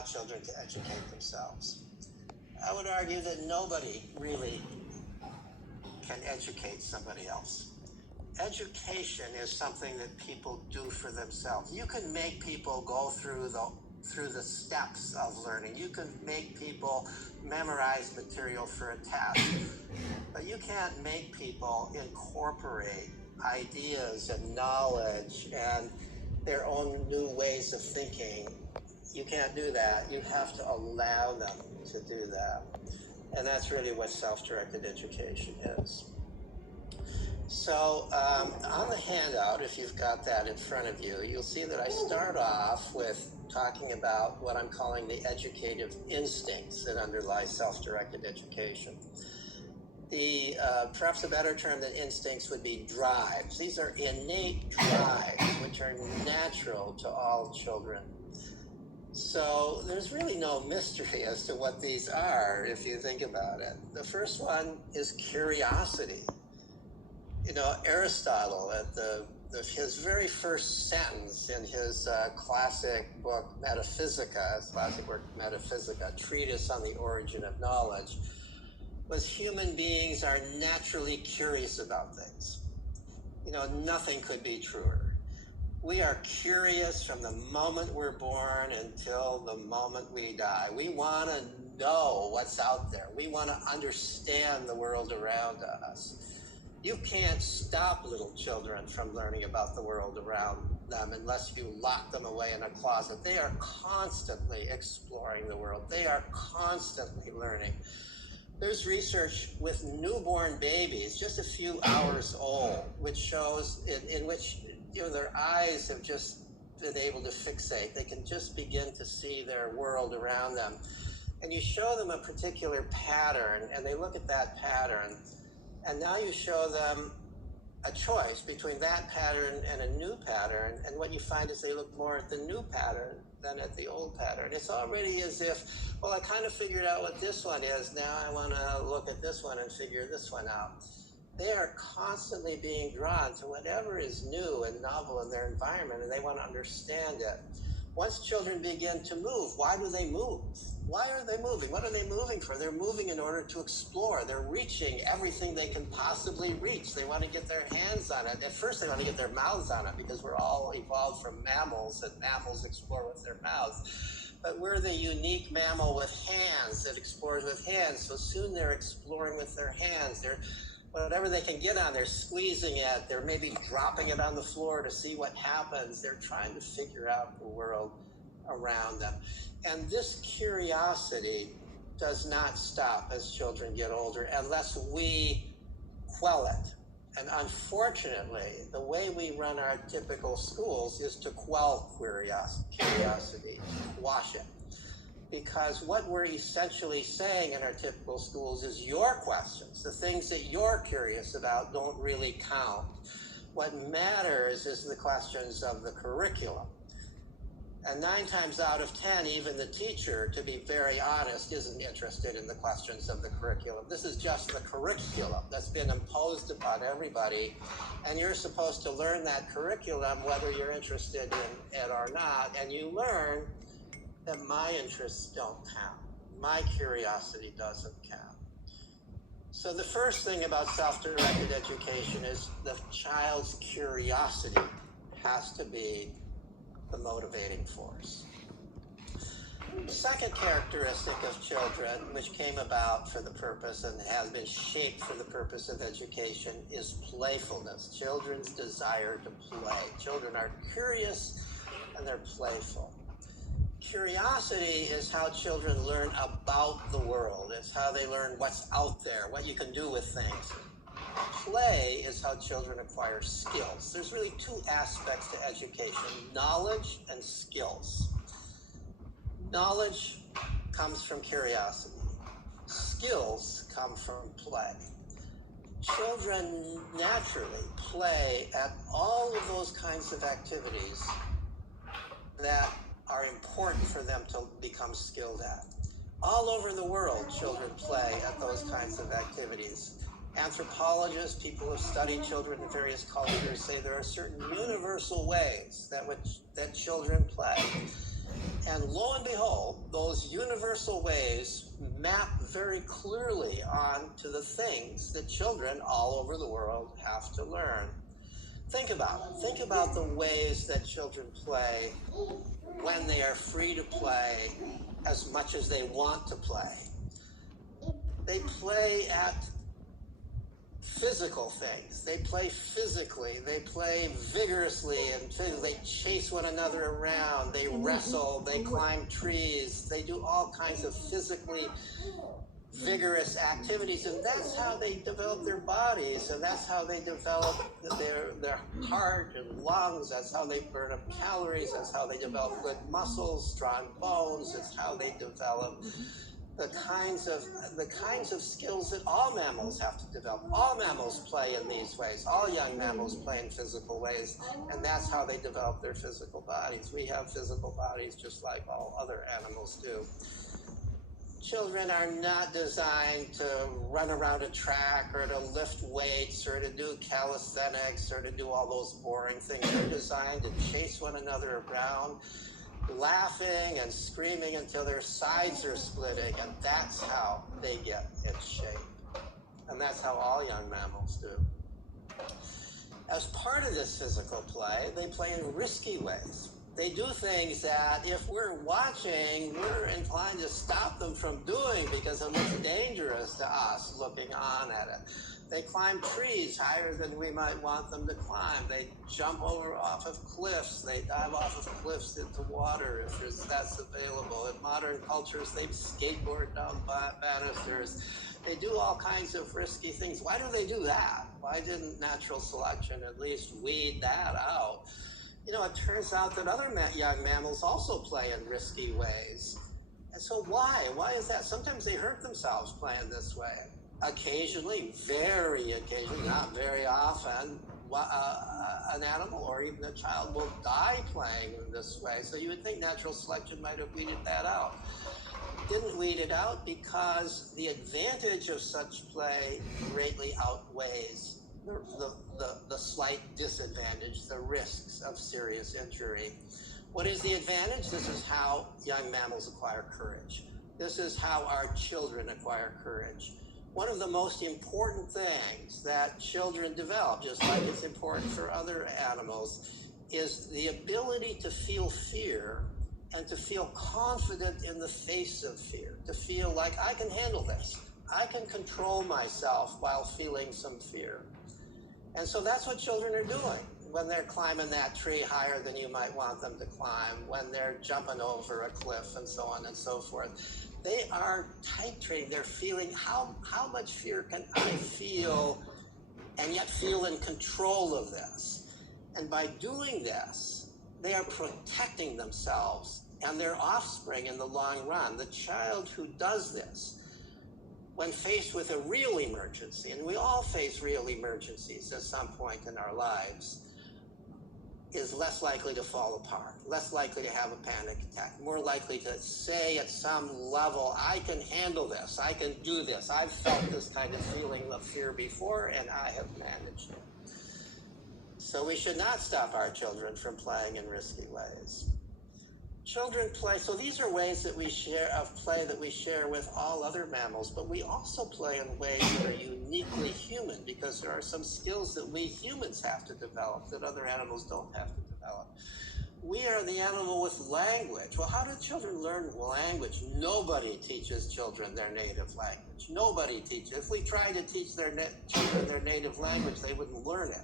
allow children to educate themselves. I would argue that nobody really can educate somebody else. Education is something that people do for themselves. You can make people go through the steps of learning. You can make people memorize material for a test, but you can't make people incorporate ideas and knowledge and their own new ways of thinking. You can't do that. You have to allow them to do that. And that's really what self-directed education is. So on the handout, if you've got that in front of you, you'll see that I start off with talking about what I'm calling the educative instincts that underlie self-directed education. Perhaps a better term than instincts would be drives. These are innate drives, which are natural to all children. So there's really no mystery as to what these are if you think about it. The first one is curiosity. You know, Aristotle, at his very first sentence in his classic book Metaphysica, his classic work Metaphysica, treatise on the origin of knowledge, was human beings are naturally curious about things. You know, nothing could be truer. We are curious from the moment we're born until the moment we die. We want to know what's out there. We want to understand the world around us. You can't stop little children from learning about the world around them unless you lock them away in a closet. They are constantly exploring the world. They are constantly learning. There's research with newborn babies, just a few hours old, which shows in which, you know, their eyes have just been able to fixate. They can just begin to see their world around them. And you show them a particular pattern, and they look at that pattern. And now you show them a choice between that pattern and a new pattern. And what you find is they look more at the new pattern than at the old pattern. It's already as if, well, I kind of figured out what this one is. Now I want to look at this one and figure this one out. They are constantly being drawn to whatever is new and novel in their environment, and they want to understand it. Once children begin to move, why do they move? Why are they moving? What are they moving for? They're moving in order to explore. They're reaching everything they can possibly reach. They want to get their hands on it. At first, they want to get their mouths on it because we're all evolved from mammals, and mammals explore with their mouths. But we're the unique mammal with hands that explores with hands. So soon they're exploring with their hands. Whatever they can get on, they're squeezing it. They're maybe dropping it on the floor to see what happens. They're trying to figure out the world around them. And this curiosity does not stop as children get older unless we quell it. And unfortunately, the way we run our typical schools is to quell curiosity, quash it. Because what we're essentially saying in our typical schools is your questions, the things that you're curious about, don't really count. What matters is the questions of the curriculum. And 9 times out of 10, even the teacher, to be very honest, isn't interested in the questions of the curriculum. This is just the curriculum that's been imposed upon everybody. And you're supposed to learn that curriculum whether you're interested in it or not. And you learn that my interests don't count. My curiosity doesn't count. So the first thing about self-directed education is the child's curiosity has to be the motivating force. The second characteristic of children, which came about for the purpose and has been shaped for the purpose of education, is playfulness. Children's desire to play. Children are curious and they're playful. Curiosity is how children learn about the world. It's how they learn what's out there, what you can do with things. Play is how children acquire skills. There's really 2 aspects to education: knowledge and skills. Knowledge comes from curiosity. Skills come from play. Children naturally play at all of those kinds of activities that are important for them to become skilled at. All over the world, children play at those kinds of activities. Anthropologists, people who have studied children in various cultures, say there are certain universal ways that children play. And lo and behold, those universal ways map very clearly onto the things that children all over the world have to learn. Think about it. Think about the ways that children play when they are free to play as much as they want to play. They play at physical things. They play physically. They play vigorously and they chase one another around. They wrestle. They climb trees. They do all kinds of physically vigorous activities, and that's how they develop their bodies, and that's how they develop their heart and lungs. That's how they burn up calories. That's how they develop good muscles, strong bones. It's how they develop the kinds of skills that all mammals have to develop. All mammals play in these ways. All young mammals play in physical ways, and that's how they develop their physical bodies. We have physical bodies just like all other animals do. Children are not designed to run around a track or to lift weights or to do calisthenics or to do all those boring things. They're designed to chase one another around, laughing and screaming until their sides are splitting, and that's how they get in shape. And that's how all young mammals do. As part of this physical play, they play in risky ways. They do things that if we're watching, we're inclined to stop them from doing because it looks dangerous to us looking on at it. They climb trees higher than we might want them to climb. They jump off of cliffs. They dive off of cliffs into water if that's available. In modern cultures, they skateboard down banisters. They do all kinds of risky things. Why do they do that? Why didn't natural selection at least weed that out? You know, it turns out that other young mammals also play in risky ways. And so why? Why is that? Sometimes they hurt themselves playing this way. Occasionally, very occasionally, not very often, an animal or even a child will die playing in this way. So you would think natural selection might have weeded that out. Didn't weed it out because the advantage of such play greatly outweighs the slight disadvantage, the risks of serious injury. What is the advantage? This is how young mammals acquire courage. This is how our children acquire courage. One of the most important things that children develop, just like it's important for other animals, is the ability to feel fear and to feel confident in the face of fear, to feel like I can handle this. I can control myself while feeling some fear. And so that's what children are doing when they're climbing that tree higher than you might want them to climb, when they're jumping over a cliff and so on and so forth. They are titrating. They're feeling how much fear can I feel and yet feel in control of this. And by doing this, they are protecting themselves and their offspring in the long run. The child who does this, when faced with a real emergency, and we all face real emergencies at some point in our lives, is less likely to fall apart, less likely to have a panic attack, more likely to say at some level, I can handle this, I can do this, I've felt this kind of feeling of fear before and I have managed it. So we should not stop our children from playing in risky ways. Children play, so these are ways that we share of play that we share with all other mammals, but we also play in ways that are uniquely human because there are some skills that we humans have to develop that other animals don't have to develop. We are the animal with language. Well, how do children learn language? Nobody teaches children their native language. Nobody teaches. If we tried to teach children their native language, they wouldn't learn it.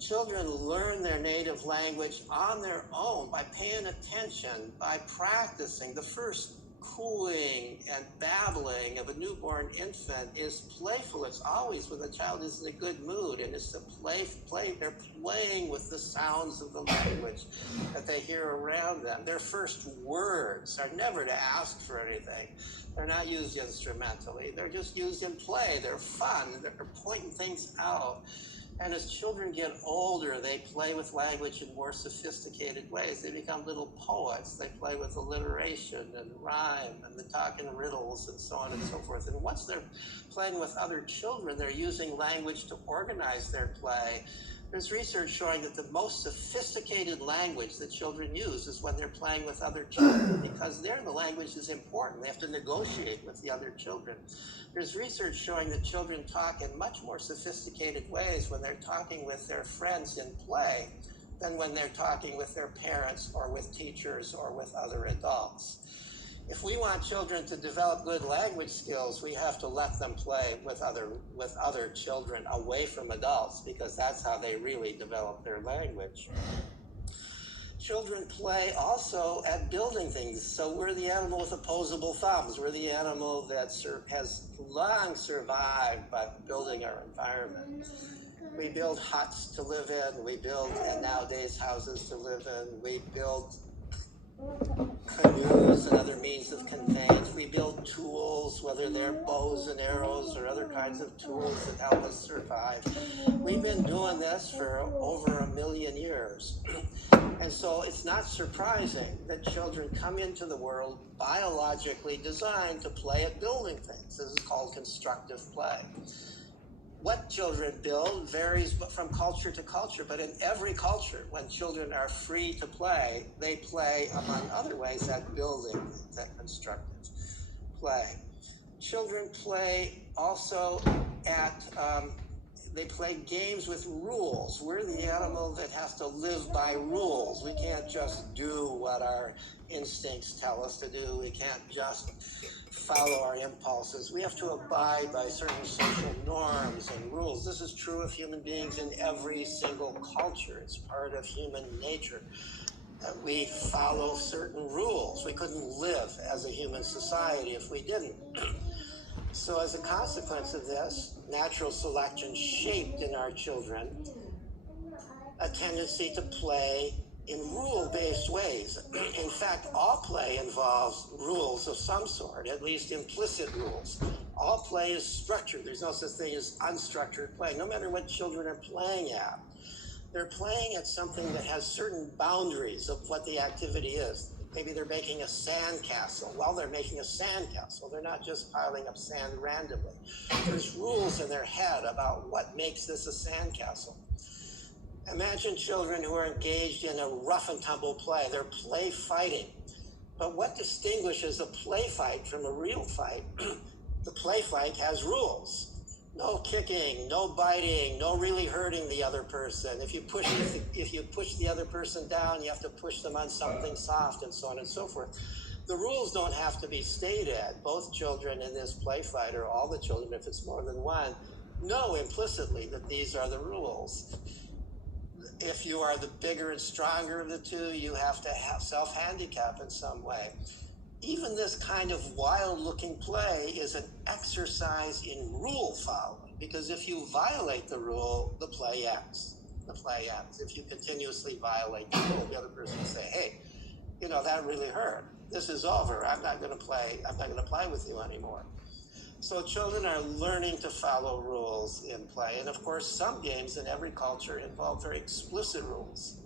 Children learn their native language on their own by paying attention, by practicing. The first cooing and babbling of a newborn infant is playful. It's always when the child is in a good mood and it's to play. They're playing with the sounds of the language that they hear around them. Their first words are never to ask for anything. They're not used instrumentally. They're just used in play. They're fun. They're pointing things out. And as children get older, they play with language in more sophisticated ways. They become little poets. They play with alliteration and rhyme, and they talk in riddles and so on and so forth. And once they're playing with other children, they're using language to organize their play. There's research showing that the most sophisticated language that children use is when they're playing with other children, because there the language is important. They have to negotiate with the other children. There's research showing that children talk in much more sophisticated ways when they're talking with their friends in play than when they're talking with their parents or with teachers or with other adults. If we want children to develop good language skills, we have to let them play with other children away from adults, because that's how they really develop their language. Children play also at building things. So we're the animal with opposable thumbs. We're the animal that has long survived by building our environment. We build huts to live in. We build, and nowadays, houses to live in. We build canoes and other means of conveyance. We build tools, whether they're bows and arrows or other kinds of tools that help us survive. We've been doing this for over 1 million years. And so it's not surprising that children come into the world biologically designed to play at building things. This is called constructive play. What children build varies from culture to culture, but in every culture, when children are free to play, they play, among other ways, at building things, at constructive play. Children play also at, they play games with rules. We're the animal that has to live by rules. We can't just do what our instincts tell us to do. We can't just follow our impulses. We have to abide by certain social norms and rules. This is true of human beings in every single culture. It's part of human nature. We follow certain rules. We couldn't live as a human society if we didn't. So as a consequence of this, natural selection shaped in our children a tendency to play in rule-based ways. In fact, all play involves rules of some sort, at least implicit rules. All play is structured. There's no such thing as unstructured play, no matter what children are playing at. They're playing at something that has certain boundaries of what the activity is. Maybe they're making a sand castle. Well, they're making a sand castle. They're not just piling up sand randomly. There's rules in their head about what makes this a sand castle. Imagine children who are engaged in a rough and tumble play. They're play fighting. But what distinguishes a play fight from a real fight? The play fight has rules. No kicking, no biting, no really hurting the other person. If you push the other person down, you have to push them on something soft, and so on and so forth. The rules don't have to be stated. Both children in this play fight, or all the children, if it's more than one, know implicitly that these are the rules. If you are the bigger and stronger of the two, you have to have self-handicap in some way. Even this kind of wild-looking play is an exercise in rule following, because if you violate the rule, the play ends. The play ends. If you continuously violate the rule, the other person will say, hey, you know, that really hurt. This is over. I'm not going to play with you anymore. So children are learning to follow rules in play. And of course, some games in every culture involve very explicit rules.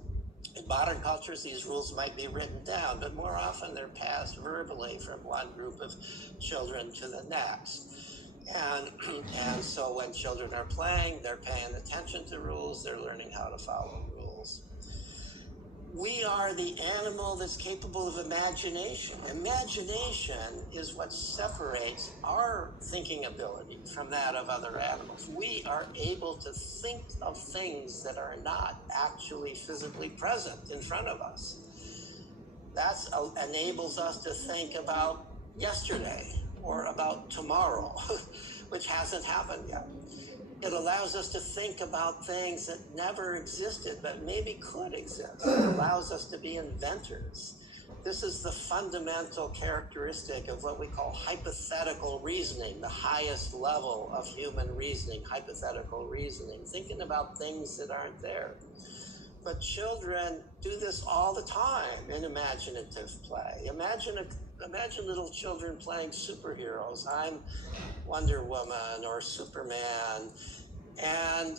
In modern cultures, these rules might be written down, but more often they're passed verbally from one group of children to the next. And so when children are playing, they're paying attention to rules, they're learning how to follow rules. We are the animal that's capable of imagination. Imagination is what separates our thinking ability from that of other animals. We are able to think of things that are not actually physically present in front of us. That enables us to think about yesterday or about tomorrow, which hasn't happened yet. It allows us to think about things that never existed but maybe could exist. It allows us to be inventors. This is the fundamental characteristic of what we call hypothetical reasoning, the highest level of human reasoning, hypothetical reasoning, thinking about things that aren't there. But children do this all the time in imaginative play. Imagine little children playing superheroes. I'm Wonder Woman or Superman, and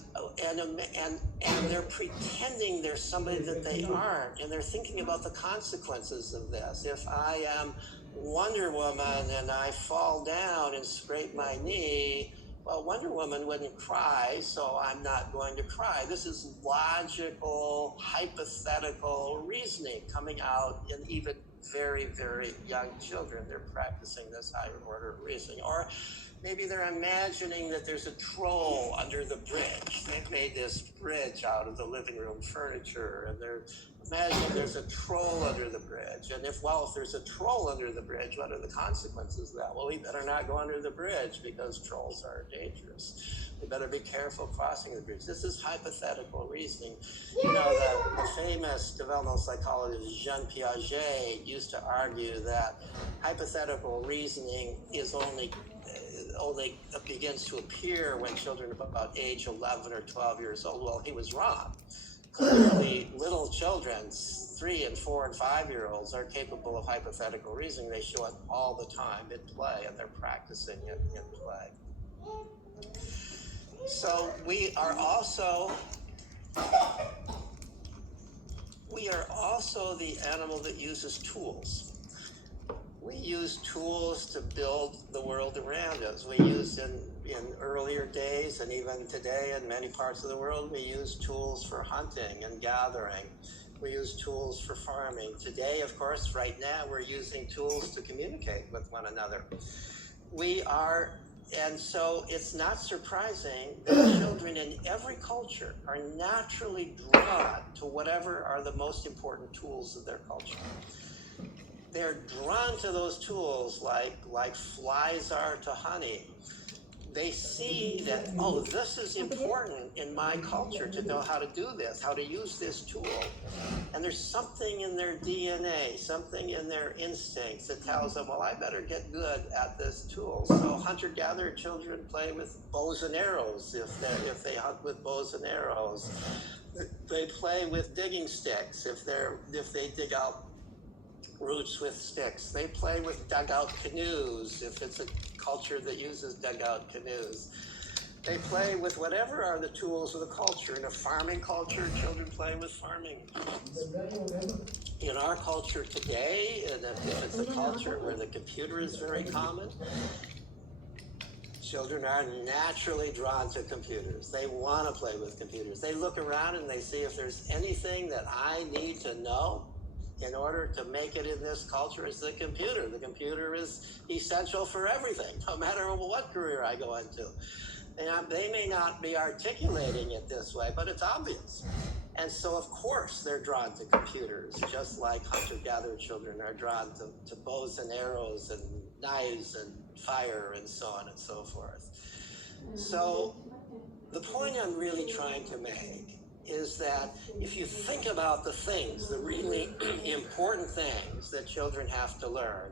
they're pretending they're somebody that they aren't, and they're thinking about the consequences of this. If I am Wonder Woman and I fall down and scrape my knee, well, Wonder Woman wouldn't cry, so I'm not going to cry. This is logical, hypothetical reasoning coming out in even very, very young children. They're practicing this higher order of reasoning. Or maybe they're imagining that there's a troll under the bridge. They've made this bridge out of the living room furniture, and they're imagining there's a troll under the bridge. And if there's a troll under the bridge, what are the consequences of that? Well, we better not go under the bridge because trolls are dangerous. We better be careful crossing the bridge. This is hypothetical reasoning. You know, the famous developmental psychologist Jean Piaget used to argue that hypothetical reasoning is only begins to appear when children are about age 11 or 12 years old. Well, he was wrong. Clearly, little children, 3 and 4 and 5-year-olds, are capable of hypothetical reasoning. They show it all the time in play, and they're practicing it in play. So we are also the animal that uses tools. We use tools to build the world around us. We used in earlier days, and even today in many parts of the world, we use tools for hunting and gathering. We use tools for farming. Today, of course, right now, we're using tools to communicate with one another. And so it's not surprising that children in every culture are naturally drawn to whatever are the most important tools of their culture. They're drawn to those tools like flies are to honey. They see that, oh, this is important in my culture to know how to do this, how to use this tool. And there's something in their DNA, something in their instincts that tells them, well, I better get good at this tool. So hunter-gatherer children play with bows and arrows if they hunt with bows and arrows. They play with digging sticks if they dig out roots with sticks. They play with dugout canoes if it's a culture that uses dugout canoes. They play with whatever are the tools of the culture. In a farming culture, children play with farming tools. In our culture today, and if it's a culture where the computer is very common, children are naturally drawn to computers. They want to play with computers. They look around and they see if there's anything that I need to know in order to make it in this culture. Is the computer. The computer is essential for everything, no matter what career I go into. And they may not be articulating it this way, but it's obvious. And so, of course, they're drawn to computers, just like hunter-gatherer children are drawn to bows and arrows and knives and fire and so on and so forth. So the point I'm really trying to make is that if you think about the things, the really important things that children have to learn,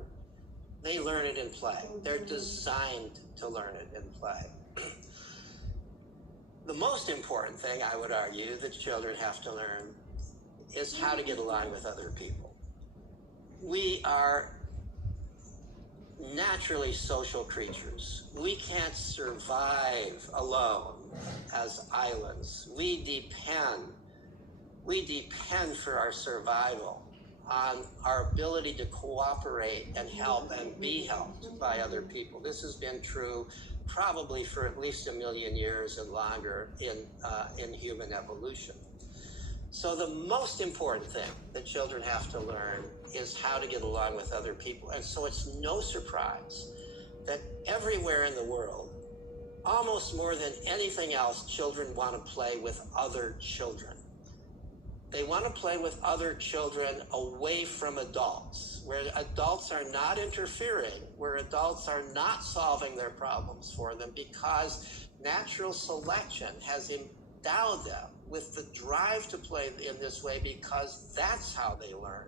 they learn it in play. They're designed to learn it in play. The most important thing, I would argue, that children have to learn is how to get along with other people. We are naturally social creatures. We can't survive alone as islands. We depend for our survival on our ability to cooperate and help and be helped by other people. This has been true probably for at least 1 million years and longer in human evolution. So the most important thing that children have to learn is how to get along with other people. And so it's no surprise that everywhere in the world, almost more than anything else, children want to play with other children. They want to play with other children away from adults, where adults are not interfering, where adults are not solving their problems for them, because natural selection has endowed them with the drive to play in this way, because that's how they learn,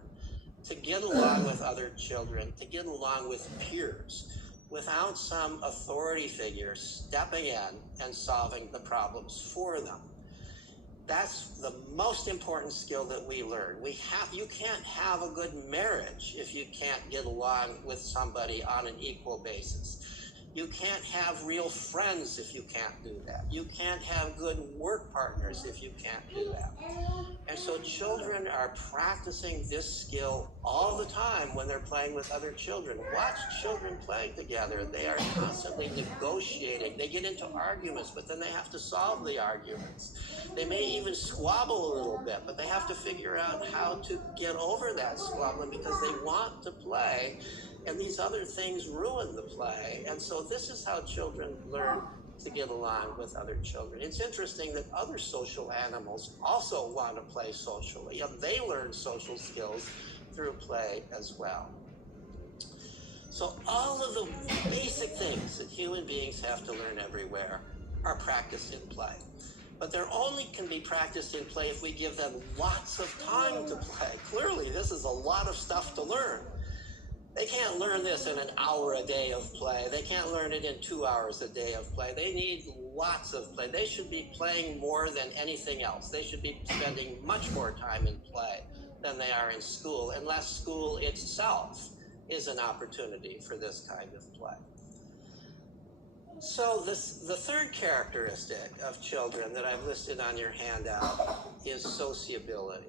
to get along with other children, to get along with peers, without some authority figure stepping in and solving the problems for them. That's the most important skill that we learn. You can't have a good marriage if you can't get along with somebody on an equal basis. You can't have real friends if you can't do that. You can't have good work partners if you can't do that. And so children are practicing this skill all the time when they're playing with other children. Watch children playing together. They are constantly negotiating. They get into arguments, but then they have to solve the arguments. They may even squabble a little bit, but they have to figure out how to get over that squabbling because they want to play, and these other things ruin the play. And so this is how children learn to get along with other children. It's interesting that other social animals also want to play socially, and they learn social skills through play as well. So all of the basic things that human beings have to learn everywhere are practiced in play. But they're only can be practiced in play if we give them lots of time to play. Clearly, this is a lot of stuff to learn. They can't learn this in an hour a day of play. They can't learn it in 2 hours a day of play. They need lots of play. They should be playing more than anything else. They should be spending much more time in play than they are in school, unless school itself is an opportunity for this kind of play. So the third characteristic of children that I've listed on your handout is sociability.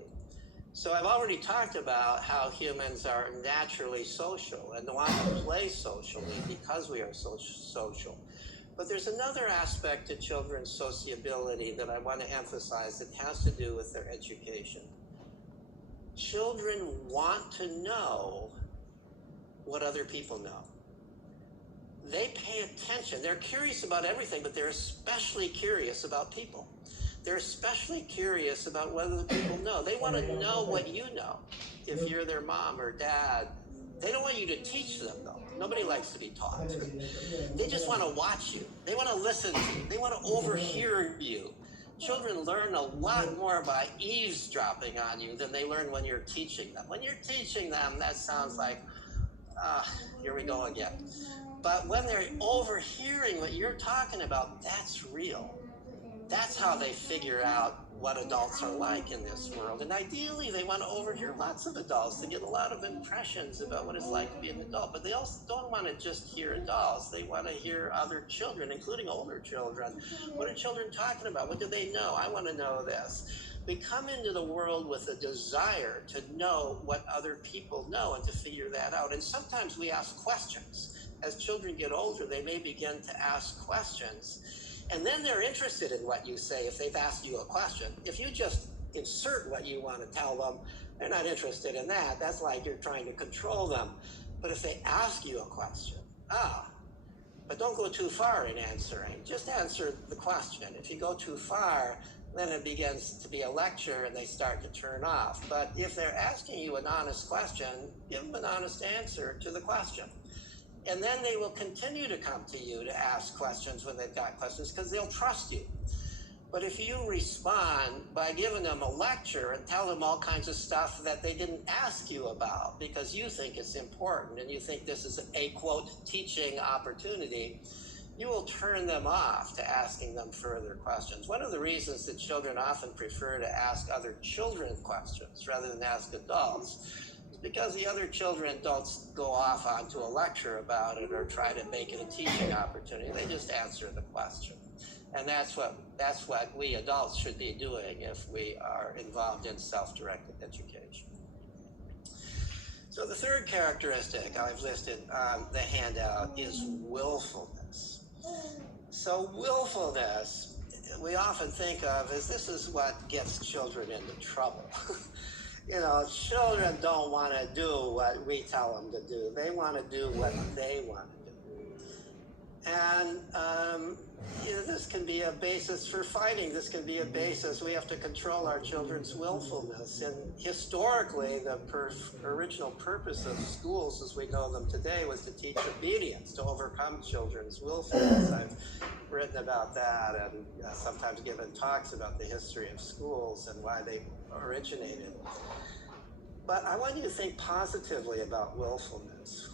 So I've already talked about how humans are naturally social and want to play socially because we are social. But there's another aspect to children's sociability that I want to emphasize that has to do with their education. Children want to know what other people know. They pay attention. They're curious about everything, but they're especially curious about people. They're especially curious about what other people know. They want to know what you know. If you're their mom or dad, they don't want you to teach them, though. Nobody likes to be taught. They just want to watch you. They want to listen to you. They want to overhear you. Children learn a lot more by eavesdropping on you than they learn when you're teaching them. When you're teaching them, that sounds like, here we go again. But when they're overhearing what you're talking about, that's real. That's how they figure out what adults are like in this world. And ideally, they want to overhear lots of adults to get a lot of impressions about what it's like to be an adult. But they also don't want to just hear adults. They want to hear other children, including older children. What are children talking about? What do they know? I want to know this. We come into the world with a desire to know what other people know and to figure that out. And sometimes we ask questions. As children get older, they may begin to ask questions. And then they're interested in what you say if they've asked you a question. If you just insert what you want to tell them, they're not interested in that. That's like you're trying to control them. But if they ask you a question, but don't go too far in answering. Just answer the question. If you go too far, then it begins to be a lecture and they start to turn off. But if they're asking you an honest question, give them an honest answer to the question. And then they will continue to come to you to ask questions when they've got questions because they'll trust you. But if you respond by giving them a lecture and tell them all kinds of stuff that they didn't ask you about because you think it's important and you think this is a, quote, teaching opportunity, you will turn them off to asking them further questions. One of the reasons that children often prefer to ask other children questions rather than ask adults because the other children don't go off onto a lecture about it or try to make it a teaching opportunity. They just answer the question. And that's what we adults should be doing if we are involved in self-directed education. So the third characteristic I've listed on the handout is willfulness. So willfulness, we often think of as this is what gets children into trouble. You know, children don't want to do what we tell them to do. They want to do what they want to do. And this can be a basis for fighting. This can be a basis. We have to control our children's willfulness. And historically, the original purpose of schools as we know them today was to teach obedience, to overcome children's willfulness. I've written about that and sometimes given talks about the history of schools and why they originated. But I want you to think positively about willfulness.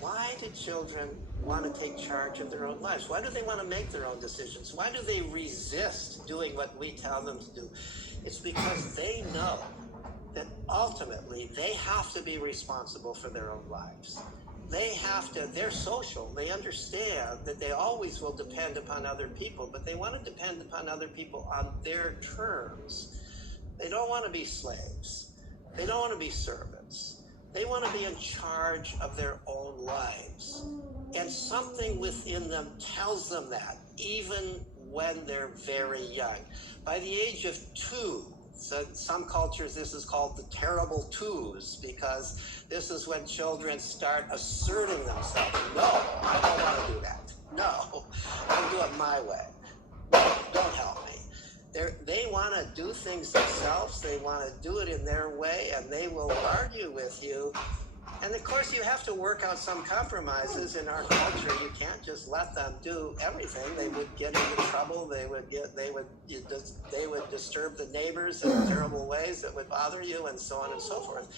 Why do children want to take charge of their own lives? Why do they want to make their own decisions? Why do they resist doing what we tell them to do? It's because they know that ultimately they have to be responsible for their own lives. they're social. They understand that they always will depend upon other people, but they want to depend upon other people on their terms. They don't want to be slaves. They don't want to be servants. They want to be in charge of their own lives. And something within them tells them that, even when they're very young. By the age of 2, so some cultures this is called the terrible twos, because this is when children start asserting themselves. No, I don't want to do that. No, I'll do it my way. No, don't help me. They want to do things themselves. They want to do it in their way, and they will argue with you. And of course, you have to work out some compromises in our culture. You can't just let them do everything. They would get into trouble. They would disturb the neighbors in terrible ways that would bother you, and so on and so forth.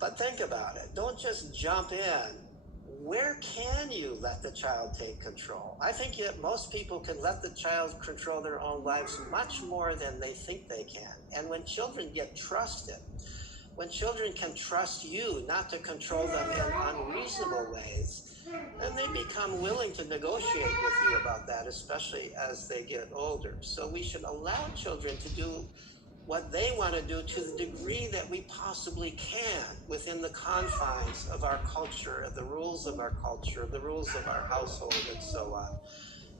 But think about it. Don't just jump in. Where can you let the child take control? I think most people can let the child control their own lives much more than they think they can. And when children get trusted, when children can trust you not to control them in unreasonable ways, then they become willing to negotiate with you about that, especially as they get older. So we should allow children to do what they want to do to the degree that we possibly can within the confines of our culture, the rules of our culture, the rules of our household, and so on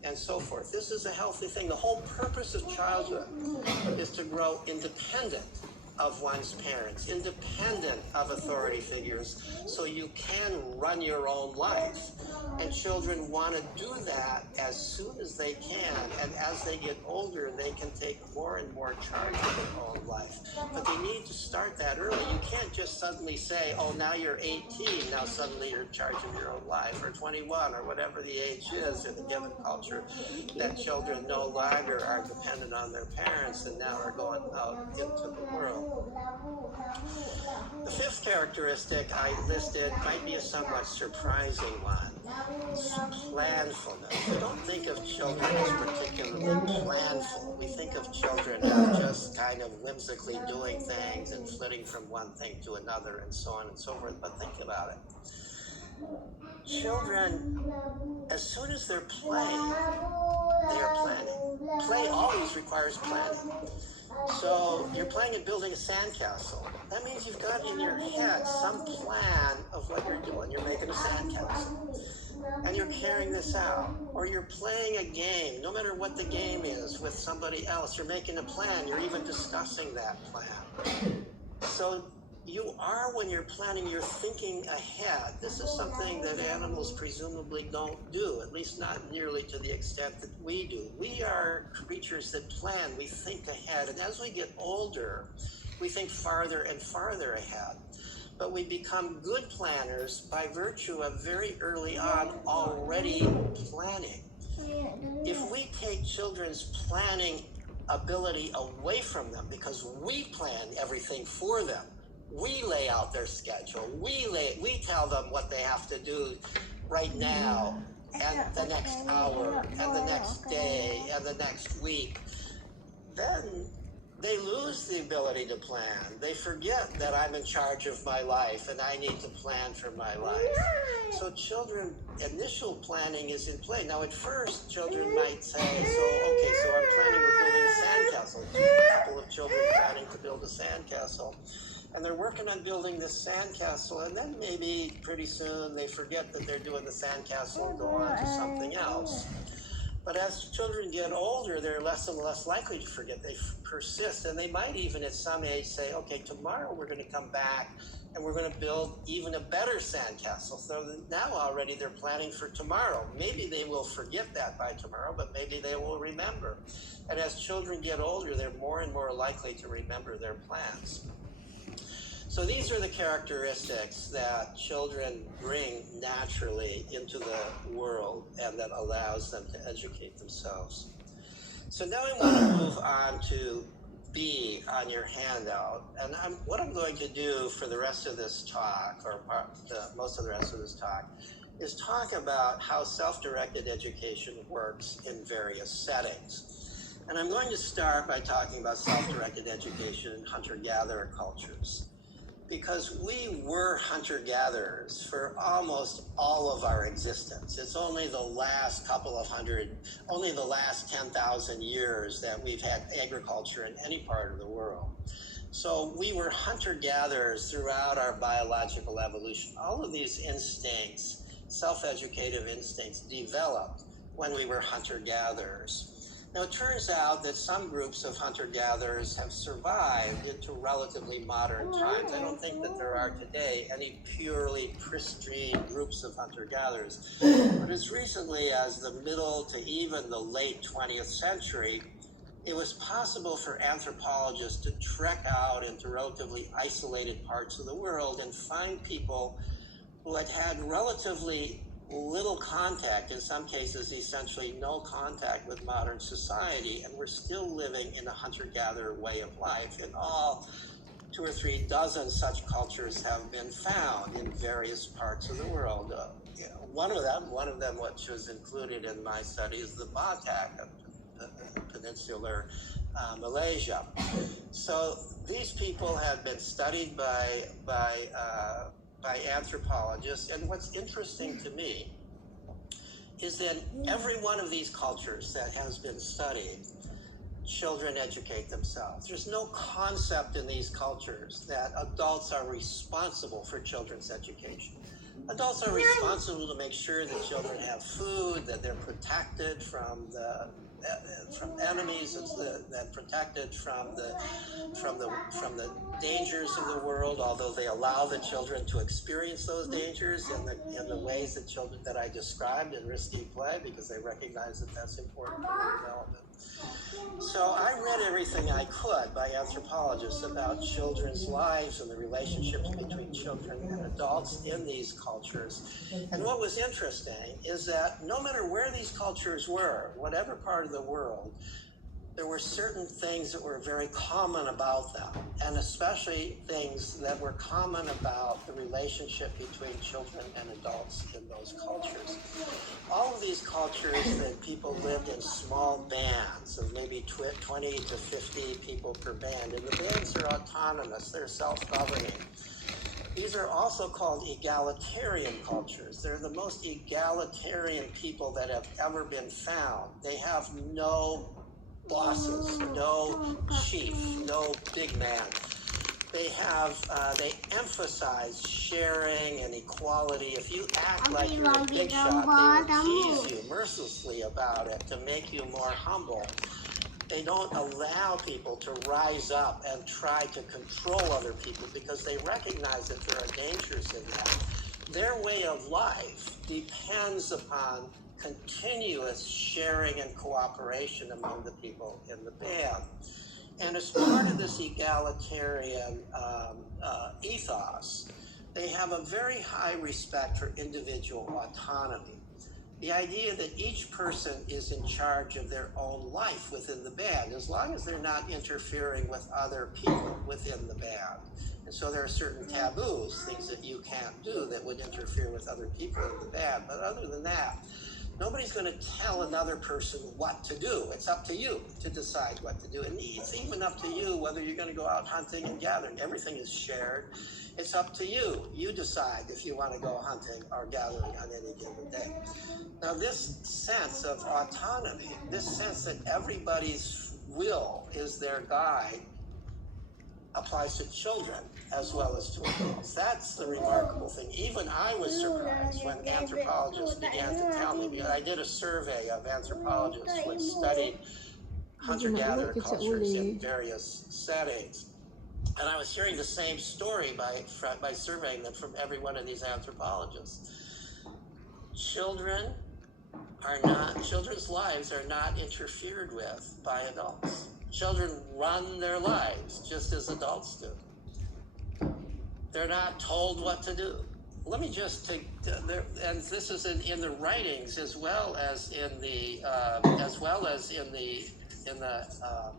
and so forth. This is a healthy thing. The whole purpose of childhood is to grow independent of one's parents, independent of authority figures, so you can run your own life. And children want to do that as soon as they can, and as they get older, they can take more and more charge of their own life. But they need to start that early. You can't just suddenly say, oh, now you're 18, now suddenly you're in charge of your own life, or 21, or whatever the age is in a given culture, that children no longer are dependent on their parents and now are going out into the world. The fifth characteristic I listed might be a somewhat surprising one. It's planfulness. We don't think of children as particularly planful. We think of children as just kind of whimsically doing things and flitting from one thing to another and so on and so forth. But think about it. Children, as soon as they're playing, they are planning. Play always requires planning. So you're playing and building a sandcastle. That means you've got in your head some plan of what you're doing. You're making a sandcastle, and you're carrying this out. Or you're playing a game, no matter what the game is, with somebody else. You're making a plan. You're even discussing that plan. So you are, when you're planning, you're thinking ahead. This is something that animals presumably don't do, at least not nearly to the extent that we do. We are creatures that plan. We think ahead. And as we get older, we think farther and farther ahead. But we become good planners by virtue of very early on already planning. If we take children's planning ability away from them because we plan everything for them, we lay out their schedule, we tell them what they have to do right now, and the next hour, and the next day, and the next week, then they lose the ability to plan. They forget that I'm in charge of my life and I need to plan for my life. So children, initial planning is in play. Now at first, children might say, so I'm planning, we're building a sandcastle. A couple of children planning to build a sandcastle. And they're working on building this sandcastle, and then maybe pretty soon they forget that they're doing the sandcastle and go on to something else. But as children get older, they're less and less likely to forget. They persist, and they might even at some age say, okay, tomorrow we're going to come back and we're going to build even a better sandcastle. So now already they're planning for tomorrow. Maybe they will forget that by tomorrow, but maybe they will remember. And as children get older, they're more and more likely to remember their plans. So these are the characteristics that children bring naturally into the world and that allows them to educate themselves. So now I want to move on to B on your handout. And what I'm going to do for the rest of this talk, or most of the rest of this talk, is talk about how self-directed education works in various settings. And I'm going to start by talking about self-directed education in hunter-gatherer cultures. because we were hunter-gatherers for almost all of our existence. It's only the last only the last 10,000 years that we've had agriculture in any part of the world. So we were hunter-gatherers throughout our biological evolution. All of these instincts, self-educative instincts, developed when we were hunter-gatherers. Now, it turns out that some groups of hunter-gatherers have survived into relatively modern times. I don't think that there are today any purely pristine groups of hunter-gatherers. But as recently as the middle to even the late 20th century, it was possible for anthropologists to trek out into relatively isolated parts of the world and find people who had had relatively little contact, in some cases essentially no contact with modern society, and were still living in a hunter-gatherer way of life. In all, 2 or 3 dozen such cultures have been found in various parts of the world. One of them which was included in my study is the Batak of peninsular Malaysia. So these people have been studied by anthropologists, and what's interesting to me is that every one of these cultures that has been studied, children educate themselves. There's no concept in these cultures that adults are responsible for children's education. Adults are responsible to make sure that children have food, that they're protected from enemies, that protected from the dangers of the world, although they allow the children to experience those dangers in the ways that I described in risky play, because they recognize that that's important for their development. So I read everything I could by anthropologists about children's lives and the relationships between children and adults in these cultures. And what was interesting is that no matter where these cultures were, whatever part of the world, there were certain things that were very common about them, and especially things that were common about the relationship between children and adults in those cultures. All of these cultures, that people lived in small bands of maybe 20 to 50 people per band, and the bands are autonomous, they're self-governing. These are also called egalitarian cultures. They're the most egalitarian people that have ever been found. They have no bosses, no chief, no big man. They emphasize sharing and equality. If you act like you're a big shot, they will tease you mercilessly about it to make you more humble. They don't allow people to rise up and try to control other people because they recognize that there are dangers in that. Their way of life depends upon continuous sharing and cooperation among the people in the band. And as part of this egalitarian ethos, they have a very high respect for individual autonomy. The idea that each person is in charge of their own life within the band, as long as they're not interfering with other people within the band. And so there are certain taboos, things that you can't do that would interfere with other people in the band. But other than that, nobody's going to tell another person what to do. It's up to you to decide what to do. And it's even up to you whether you're going to go out hunting and gathering. Everything is shared. It's up to you. You decide if you want to go hunting or gathering on any given day. Now, this sense of autonomy, this sense that everybody's will is their guide, applies to children as well as to adults. That's the remarkable thing. Even I was surprised when anthropologists began to tell me, because I did a survey of anthropologists which studied hunter-gatherer cultures in various settings. And I was hearing the same story by surveying them from every one of these anthropologists. Children's lives are not interfered with by adults. Children run their lives just as adults do. They're not told what to do. Let me just take, and this is in the writings as well as in the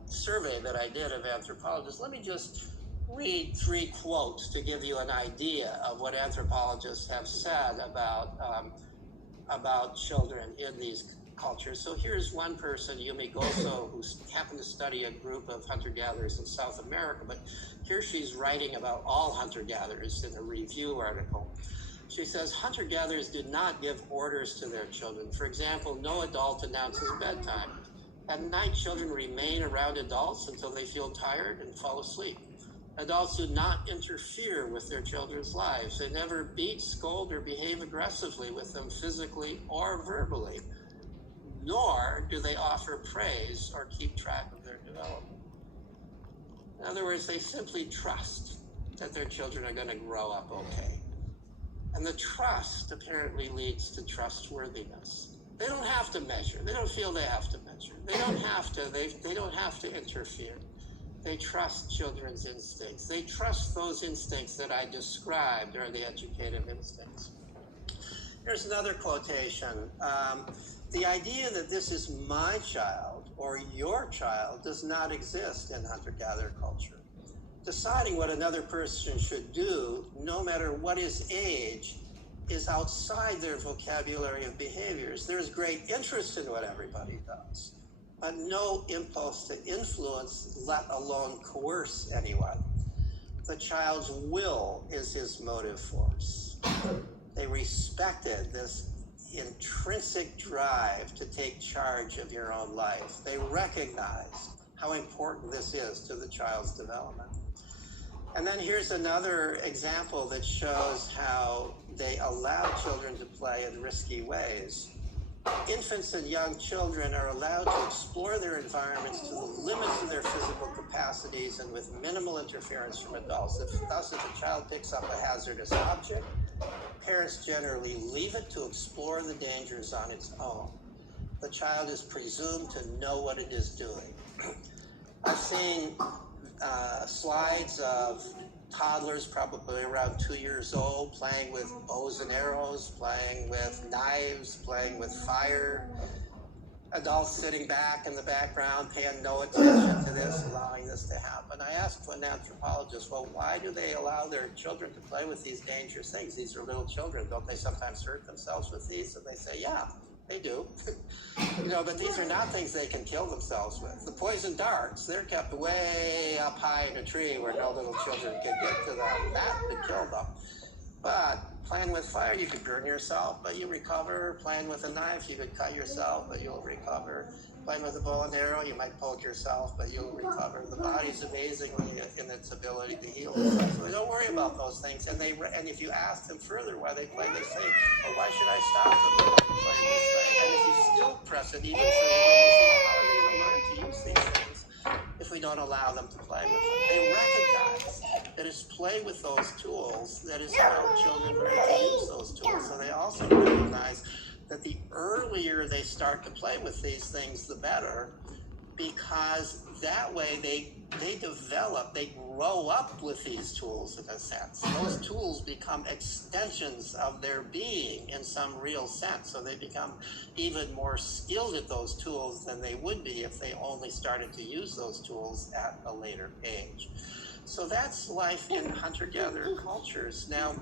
survey that I did of anthropologists. Let me just read 3 quotes to give you an idea of what anthropologists have said about children in these culture. So here's one person, Yumi Goso, who happened to study a group of hunter-gatherers in South America, but here she's writing about all hunter-gatherers in a review article. She says, hunter-gatherers do not give orders to their children. For example, no adult announces bedtime. At night, children remain around adults until they feel tired and fall asleep. Adults do not interfere with their children's lives. They never beat, scold, or behave aggressively with them physically or verbally, nor do they offer praise or keep track of their development. In other words, they simply trust that their children are going to grow up okay. And the trust apparently leads to trustworthiness. They don't have to measure. They don't feel they have to measure. They don't have to. They don't have to interfere. They trust children's instincts. They trust those instincts that I described are the educative instincts. Here's another quotation. The idea that this is my child or your child does not exist in hunter-gatherer culture. Deciding what another person should do, no matter what his age, is outside their vocabulary of behaviors. There's great interest in what everybody does, but no impulse to influence, let alone coerce anyone. The child's will is his motive force. They respected this intrinsic drive to take charge of your own life. They recognized how important this is to the child's development. And then here's another example that shows how they allow children to play in risky ways. Infants and young children are allowed to explore their environments to the limits of their physical capacities and with minimal interference from adults. Thus, if a child picks up a hazardous object, parents generally leave it to explore the dangers on its own. The child is presumed to know what it is doing. I've seen slides of toddlers, probably around 2 years old, playing with bows and arrows, playing with knives, playing with fire. Adults sitting back in the background, paying no attention to this, allowing this to happen. I asked an anthropologist, well, why do they allow their children to play with these dangerous things? These are little children. Don't they sometimes hurt themselves with these? And they say, yeah, they do. But these are not things they can kill themselves with. The poison darts, they're kept way up high in a tree where no little children can get to them. That could kill them. But playing with fire, you could burn yourself, but you recover. Playing with a knife, you could cut yourself, but you'll recover. Playing with a bow and arrow, you might poke yourself, but you'll recover. The body's amazingly in its ability to heal itself. So don't worry about those things. And if you ask them further why they play, they say, well, why should I stop them from playing this way? And if you still press it, even further, they say, well, how are they going to learn to use these things if we don't allow them to play with them? They recognize that it's play with those tools that is how children learn to use those tools. So they also recognize that the earlier they start to play with these things, the better, because that way they develop, they grow up with these tools in a sense. Those tools become extensions of their being in some real sense. So they become even more skilled at those tools than they would be if they only started to use those tools at a later age. So that's life in hunter-gatherer cultures. Now,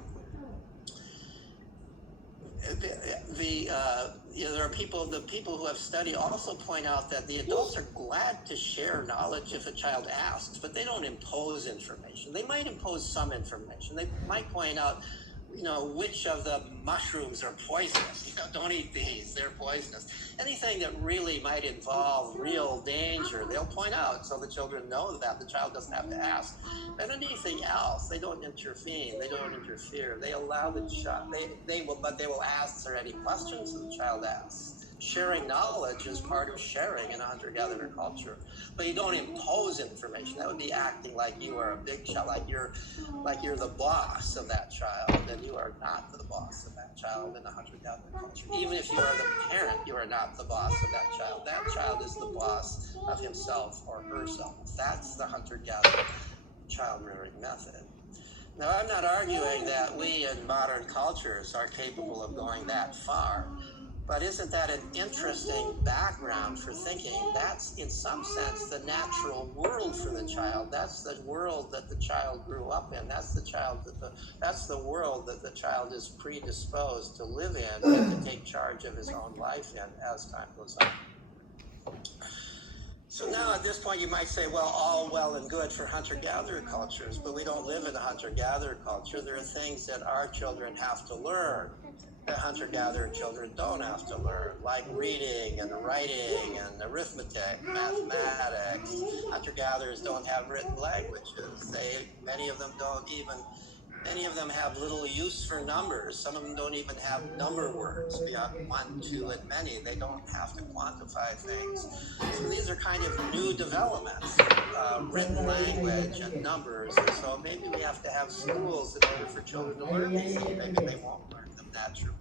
there are the people who have studied also point out that the adults are glad to share knowledge if a child asks, but they don't impose information. They might impose some information. They might point out, which of the mushrooms are poisonous. Don't eat these, they're poisonous. Anything that really might involve real danger, they'll point out so the children know that. The child doesn't have to ask. And anything else, they don't intervene, they don't interfere. They allow the child, they will ask, is there any questions that the child asks? Sharing knowledge is part of sharing in a hunter-gatherer culture. But you don't impose information. That would be acting like you are a big child, like you're the boss of that child, and you are not the boss of that child in a hunter-gatherer culture. Even if you are the parent, you are not the boss of that child. That child is the boss of himself or herself. That's the hunter-gatherer child-rearing method. Now, I'm not arguing that we in modern cultures are capable of going that far, But isn't that an interesting background for thinking that's, in some sense, the natural world for the child? That's the world that the child grew up in. That's the world that the child is predisposed to live in and to take charge of his own life in as time goes on. So now at this point you might say, well, all well and good for hunter-gatherer cultures, but we don't live in a hunter-gatherer culture. There are things that our children have to learn that hunter-gatherer children don't have to learn, like reading and writing and arithmetic, mathematics. Hunter-gatherers don't have written languages. Many of them have little use for numbers. Some of them don't even have number words beyond 1, 2, and many. They don't have to quantify things. So these are kind of new developments, written language and numbers. And so maybe we have to have schools in order for children to learn these things. Maybe they won't learn them naturally.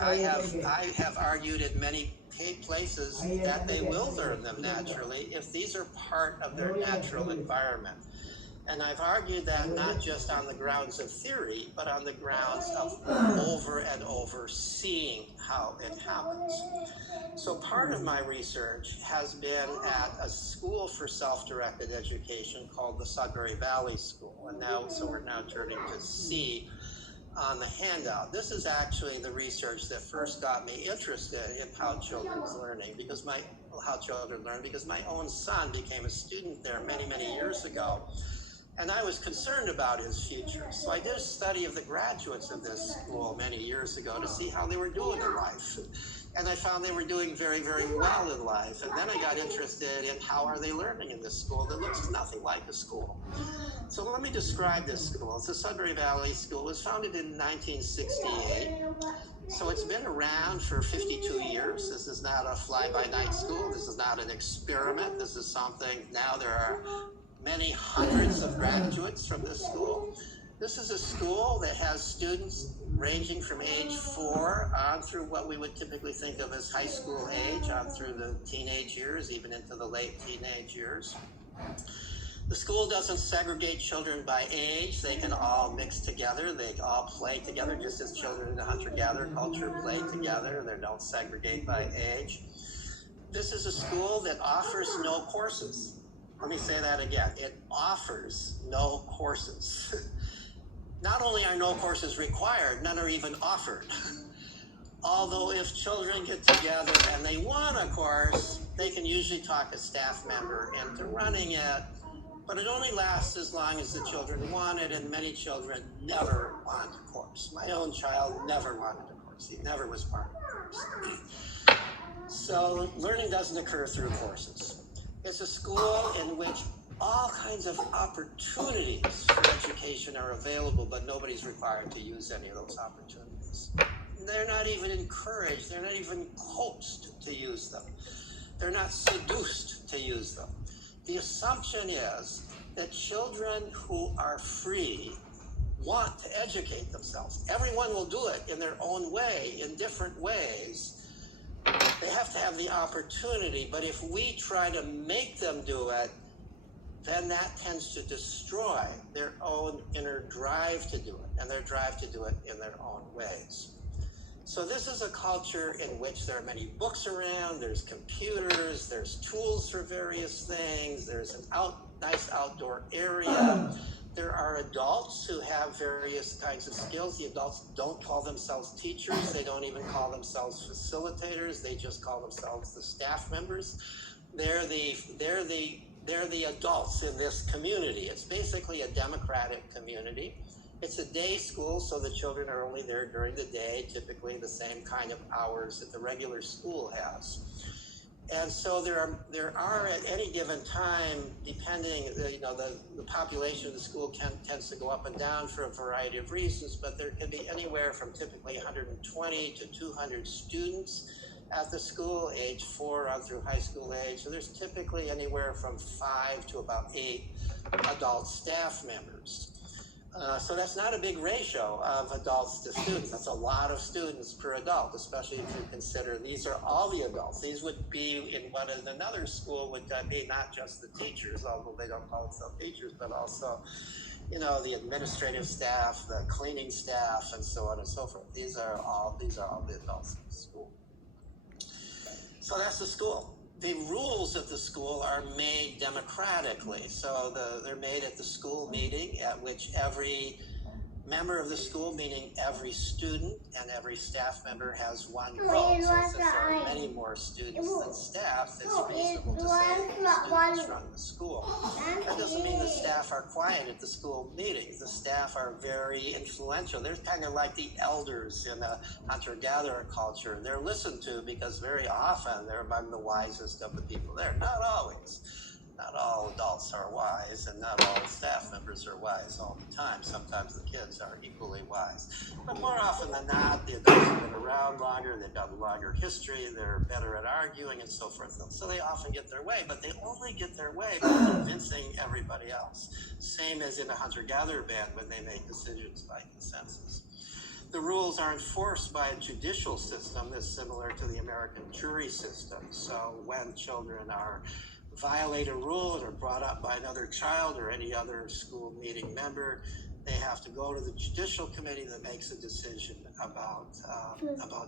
I have argued in many places that they will learn them naturally if these are part of their natural environment. And I've argued that not just on the grounds of theory, but on the grounds of over and over seeing how it happens. So part of my research has been at a school for self-directed education called the Sudbury Valley School. And so we're now turning to C on the handout. This is actually the research that first got me interested in how children's learning, because my own son became a student there many, many years ago. And I was concerned about his future. So I did a study of the graduates of this school many years ago to see how they were doing in life. And I found they were doing very, very well in life. And then I got interested in how are they learning in this school that looks nothing like a school. So let me describe this school. It's the Sudbury Valley School. It was founded in 1968. So it's been around for 52 years. This is not a fly-by-night school. This is not an experiment. This is something, now there are many hundreds of graduates from this school. This is a school that has students ranging from age 4 on through what we would typically think of as high school age, on through the teenage years, even into the late teenage years. The school doesn't segregate children by age. They can all mix together. They all play together, just as children in the hunter-gatherer culture play together. They don't segregate by age. This is a school that offers no courses. Let me say that again. It offers no courses. Not only are no courses required, none are even offered. Although if children get together and they want a course, they can usually talk a staff member into running it, but it only lasts as long as the children want it, and many children never want a course. My own child never wanted a course. He never was part of a course. So learning doesn't occur through courses. It's a school in which all kinds of opportunities for education are available, but nobody's required to use any of those opportunities. They're not even encouraged. They're not even coaxed to use them. They're not seduced to use them. The assumption is that children who are free want to educate themselves. Everyone will do it in their own way, in different ways. They have to have the opportunity, but if we try to make them do it, then that tends to destroy their own inner drive to do it, and their drive to do it in their own ways. So this is a culture in which there are many books around, there's computers, there's tools for various things, there's a nice outdoor area. There are adults who have various kinds of skills. The adults don't call themselves teachers. They don't even call themselves facilitators. They just call themselves the staff members. They're the adults in this community. It's basically a democratic community. It's a day school, so the children are only there during the day, typically the same kind of hours that the regular school has. And so there are at any given time, depending, the population of the school tends to go up and down for a variety of reasons, but there can be anywhere from typically 120 to 200 students at the school, age 4 on through high school age. So there's typically anywhere from 5 to about 8 adult staff members. So that's not a big ratio of adults to students. That's a lot of students per adult, especially if you consider these are all the adults. These would be in what in another school would be not just the teachers, although they don't call themselves teachers, but also the administrative staff, the cleaning staff, and so on and so forth. These are all the adults in the school. So that's the school. The rules of the school are made democratically. So they're made at the school meeting, at which every member of the school, meaning every student and every staff member, has one vote. So since there are many more students than staff, it's reasonable to say that the students run the school. That doesn't mean the staff are quiet at the school meetings. The staff are very influential. They're kind of like the elders in a hunter-gatherer culture. They're listened to because very often they're among the wisest of the people there. Not always. Not all adults are wise, and not all staff members are wise all the time. Sometimes the kids are equally wise. But more often than not, the adults have been around longer, they've got a longer history, they're better at arguing, and so forth. So they often get their way, but they only get their way by convincing everybody else. Same as in a hunter-gatherer band when they make decisions by consensus. The rules are enforced by a judicial system that's similar to the American jury system. So when children violate a rule and are brought up by another child or any other school meeting member, they have to go to the judicial committee that makes a decision about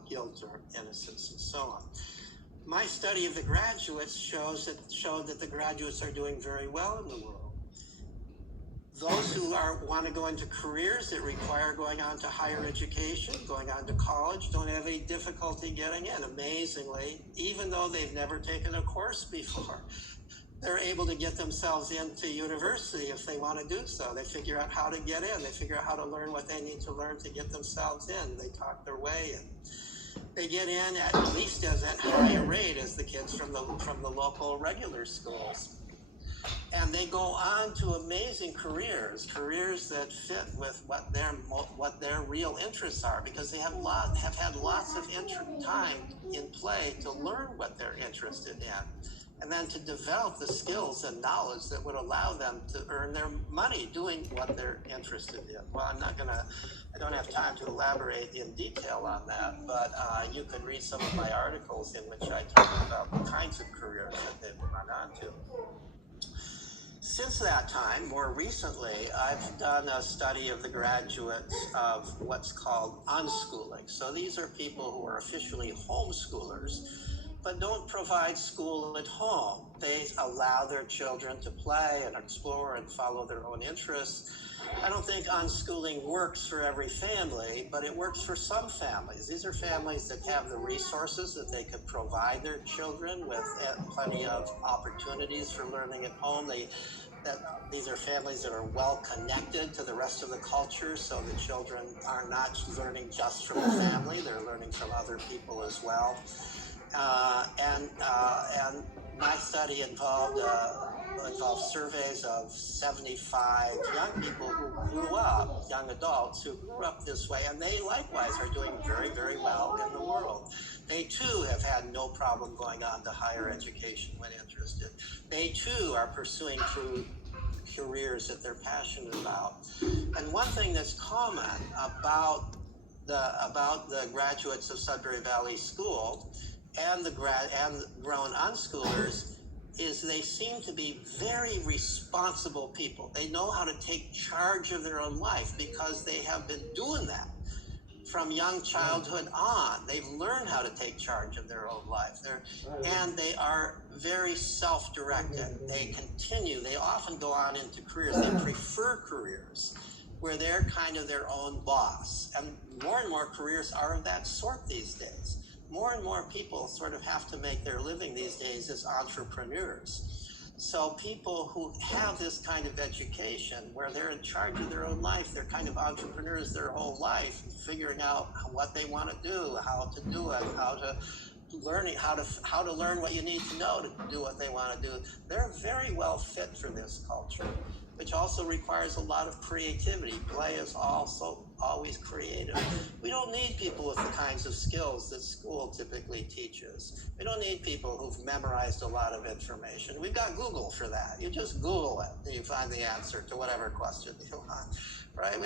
guilt or innocence and so on. My study of the graduates showed that the graduates are doing very well in the world. Those who want to go into careers that require going on to higher education, going on to college, don't have any difficulty getting in. Amazingly, even though they've never taken a course before, they're able to get themselves into university if they want to do so. They figure out how to get in. They figure out how to learn what they need to learn to get themselves in. They talk their way in. They get in at least as at high a rate as the kids from the local regular schools. And they go on to amazing careers that fit with what their real interests are, because they have had lots of time in play to learn what they're interested in, and then to develop the skills and knowledge that would allow them to earn their money doing what they're interested in. Well, I don't have time to elaborate in detail on that, but you could read some of my articles in which I talk about the kinds of careers that they've gone on to. Since that time, more recently, I've done a study of the graduates of what's called unschooling. So these are people who are officially homeschoolers, but don't provide school at home. They allow their children to play and explore and follow their own interests. I don't think unschooling works for every family, but it works for some families. These are families that have the resources that they could provide their children with plenty of opportunities for learning at home. These are families that are well connected to the rest of the culture, so the children are not learning just from the family, they're learning from other people as well. And my study involved surveys of 75 young people who grew up, young adults who grew up this way, and they likewise are doing very, very well in the world. They too have had no problem going on to higher education when interested. They too are pursuing careers that they're passionate about. And one thing that's common about the graduates of Sudbury Valley School and the grown unschoolers is they seem to be very responsible people. They know how to take charge of their own life because they have been doing that from young childhood on. They've learned how to take charge of their own life. And they are very self-directed. They often go on into careers. They prefer careers where they're kind of their own boss. And more careers are of that sort these days. More and more people sort of have to make their living these days as entrepreneurs. So people who have this kind of education where they're in charge of their own life, they're kind of entrepreneurs their whole life, figuring out what they want to do, how to do it, how to learn what you need to know to do what they want to do. They're very well fit for this culture, which also requires a lot of creativity. Play is also always creative. We don't need people with the kinds of skills that school typically teaches. We don't need people who've memorized a lot of information. We've got Google for that. You just Google it and you find the answer to whatever question you want, right?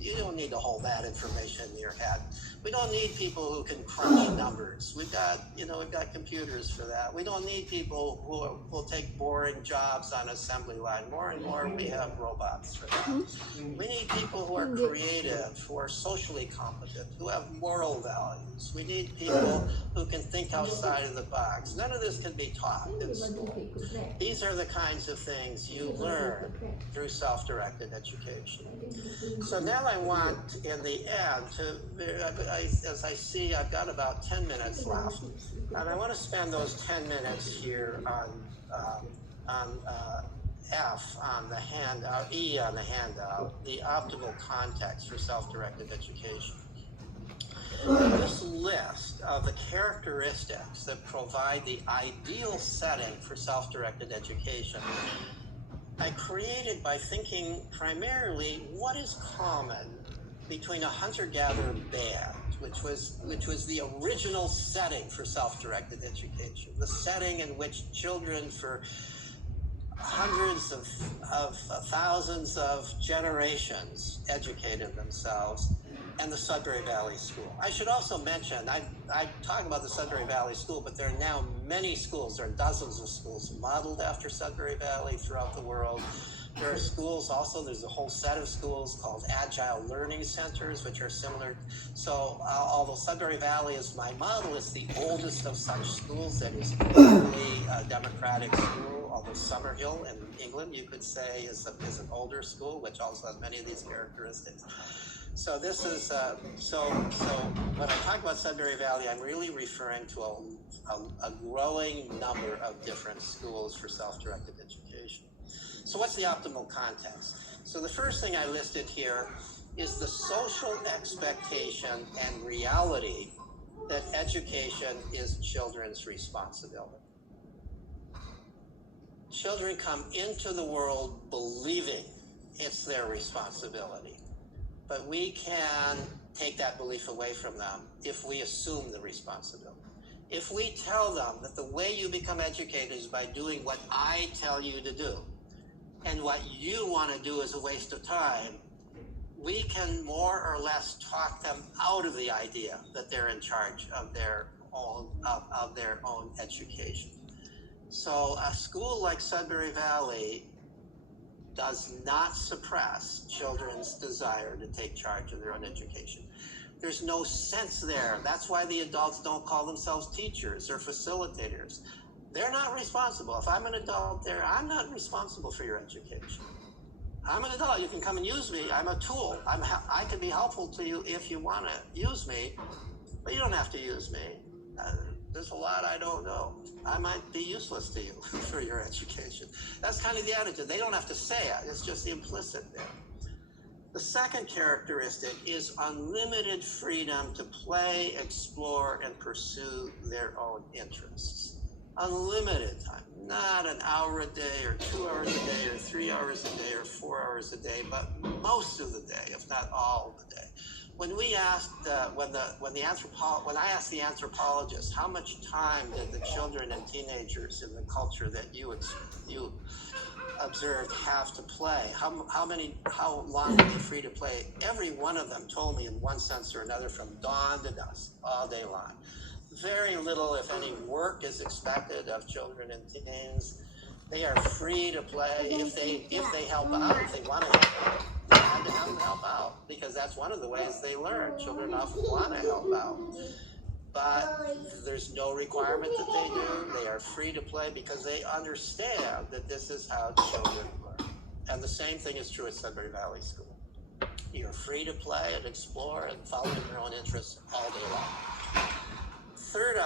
You don't need to hold that information in your head. We don't need people who can crunch numbers. We've got computers for that. We don't need people who will take boring jobs on assembly line. More and more we have robots for that. We need people who are creative, who are socially competent, who have moral values. We need people who can think outside of the box. None of this can be taught in school. These are the kinds of things you learn through self-directed education. So now I want, in the end, as I see, I've got about 10 minutes left, and I want to spend those 10 minutes here on F on the handout, E on the handout, the optimal context for self-directed education. This list of the characteristics that provide the ideal setting for self-directed education I created by thinking primarily what is common between a hunter-gatherer band, which was the original setting for self-directed education, the setting in which children for hundreds of thousands of generations educated themselves, and the Sudbury Valley School. I should also mention, I talk about the Sudbury Valley School, but there are now many schools, there are dozens of schools modeled after Sudbury Valley throughout the world. There are schools also, there's a whole set of schools called Agile Learning Centers, which are similar. So although Sudbury Valley is my model, it's the oldest of such schools that is clearly a democratic school, although Summerhill in England, you could say, is an older school, which also has many of these characteristics. So this is, so when I talk about Sudbury Valley, I'm really referring to a growing number of different schools for self-directed education. So what's the optimal context? So the first thing I listed here is the social expectation and reality that education is children's responsibility. Children come into the world believing it's their responsibility, but we can take that belief away from them if we assume the responsibility. If we tell them that the way you become educated is by doing what I tell you to do, and what you want to do is a waste of time, we can more or less talk them out of the idea that they're in charge of their own education. So a school like Sudbury Valley does not suppress children's desire to take charge of their own education. There's no sense there. That's why the adults don't call themselves teachers or facilitators. They're not responsible. If I'm an adult there, I'm not responsible for your education. I'm an adult. You can come and use me. I'm a tool. I can be helpful to you if you want to use me, but you don't have to use me. There's a lot I don't know. I might be useless to you for your education. That's kind of the attitude. They don't have to say it. It's just implicit there. The second characteristic is unlimited freedom to play, explore, and pursue their own interests. Unlimited time, not an hour a day or 2 hours a day or 3 hours a day or 4 hours a day, but most of the day, if not all of the day. When we asked, when I asked the anthropologist, how much time did the children and teenagers in the culture that you observed have to play? How long were they free to play? Every one of them told me in one sense or another from dawn to dusk, all day long. Very little, if any, work is expected of children and teens. They are free to play if they help out, if they want to help out. They have to have them help out because that's one of the ways they learn. Children often want to help out. But there's no requirement that they do. They are free to play because they understand that this is how children learn. And the same thing is true at Sudbury Valley School. You're free to play and explore and follow your own interests all day long. Third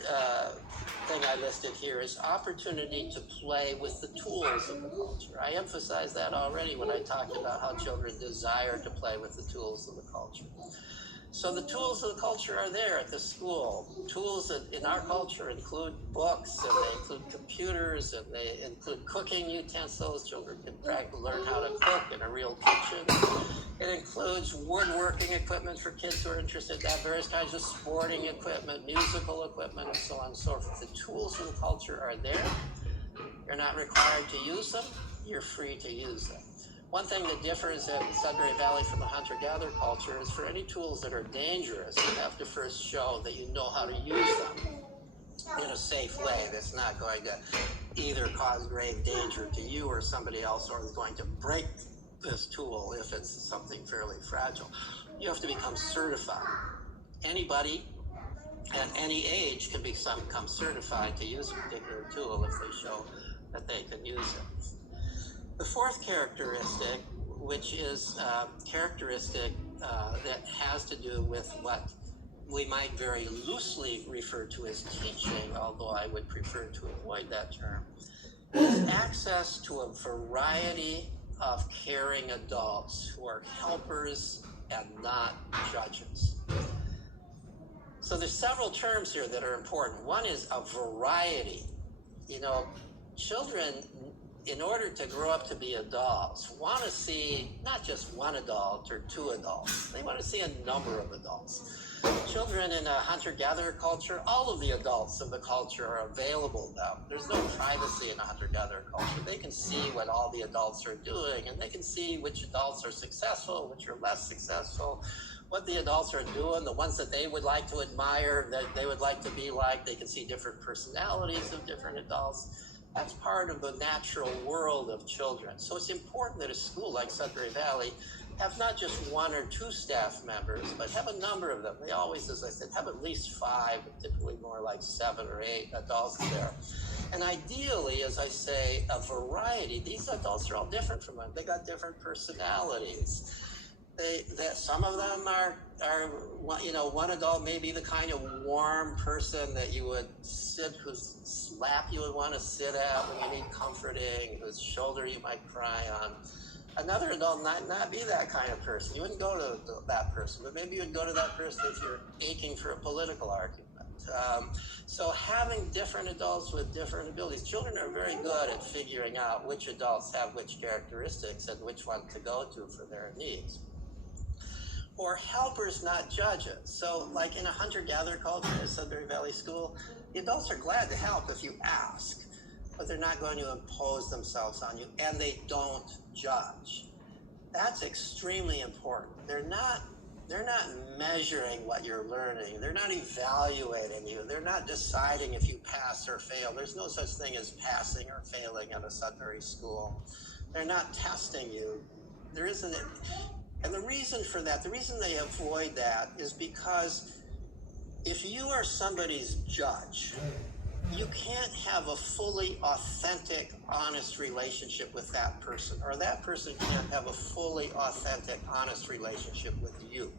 thing I listed here is opportunity to play with the tools of the culture. I emphasized that already when I talked about how children desire to play with the tools of the culture. So the tools of the culture are there at the school. Tools that in our culture include books, and they include computers, and they include cooking utensils. Children can learn how to cook in a real kitchen. It includes woodworking equipment for kids who are interested in that, various kinds of sporting equipment, musical equipment, and so on and so forth. The tools of the culture are there. You're not required to use them. You're free to use them. One thing that differs in Sudbury Valley from a hunter-gatherer culture is for any tools that are dangerous, you have to first show that you know how to use them in a safe way that's not going to either cause grave danger to you or somebody else, or is going to break this tool if it's something fairly fragile. You have to become certified. Anybody at any age can become certified to use a particular tool if they show that they can use it. The fourth characteristic, which is characteristic that has to do with what we might very loosely refer to as teaching, although I would prefer to avoid that term, is access to a variety of caring adults who are helpers and not judges. So there's several terms here that are important. One is a variety. You know, children, in order to grow up to be adults, want to see not just one adult or two adults. They want to see a number of adults. Children in a hunter-gatherer culture, all of the adults of the culture are available to them. There's no privacy in a hunter-gatherer culture. They can see what all the adults are doing, and they can see which adults are successful, which are less successful, what the adults are doing, the ones that they would like to admire, that they would like to be like. They can see different personalities of different adults. That's part of the natural world of children. So it's important that a school like Sudbury Valley have not just one or two staff members, but have a number of them. They always, as I said, have at least 5, typically more like 7 or 8 adults there. And ideally, as I say, a variety. These adults are all different from them. They got different personalities. That some of them are, you know, one adult may be the kind of warm person that you would sit, whose lap you would want to sit at when you need comforting, whose shoulder you might cry on. Another adult might not be that kind of person. You wouldn't go to that person, but maybe you would go to that person if you're aching for a political argument. So having different adults with different abilities, children are very good at figuring out which adults have which characteristics and which one to go to for their needs. Or helpers, not judges. So like in a hunter-gatherer culture at Sudbury Valley School, the adults are glad to help if you ask, but they're not going to impose themselves on you, and they don't judge. That's extremely important. They're not measuring what you're learning. They're not evaluating you. They're not deciding if you pass or fail. There's no such thing as passing or failing at a Sudbury school. They're not testing you. There isn't. And the reason for that, the reason they avoid that is because if you are somebody's judge, you can't have a fully authentic, honest relationship with that person, or that person can't have a fully authentic, honest relationship with you.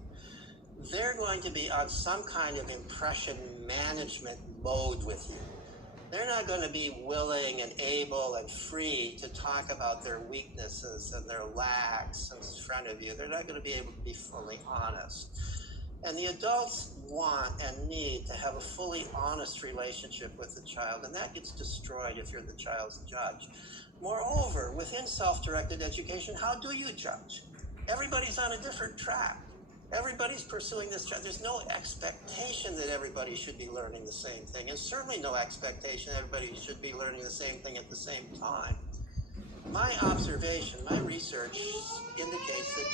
They're going to be on some kind of impression management mode with you. They're not going to be willing and able and free to talk about their weaknesses and their lacks in front of you. They're not going to be able to be fully honest. And the adults want and need to have a fully honest relationship with the child, and that gets destroyed if you're the child's judge. Moreover, within self-directed education, how do you judge? Everybody's on a different track. Everybody's pursuing this track. There's no expectation that everybody should be learning the same thing, and certainly no expectation everybody should be learning the same thing at the same time. My observation, my research indicates that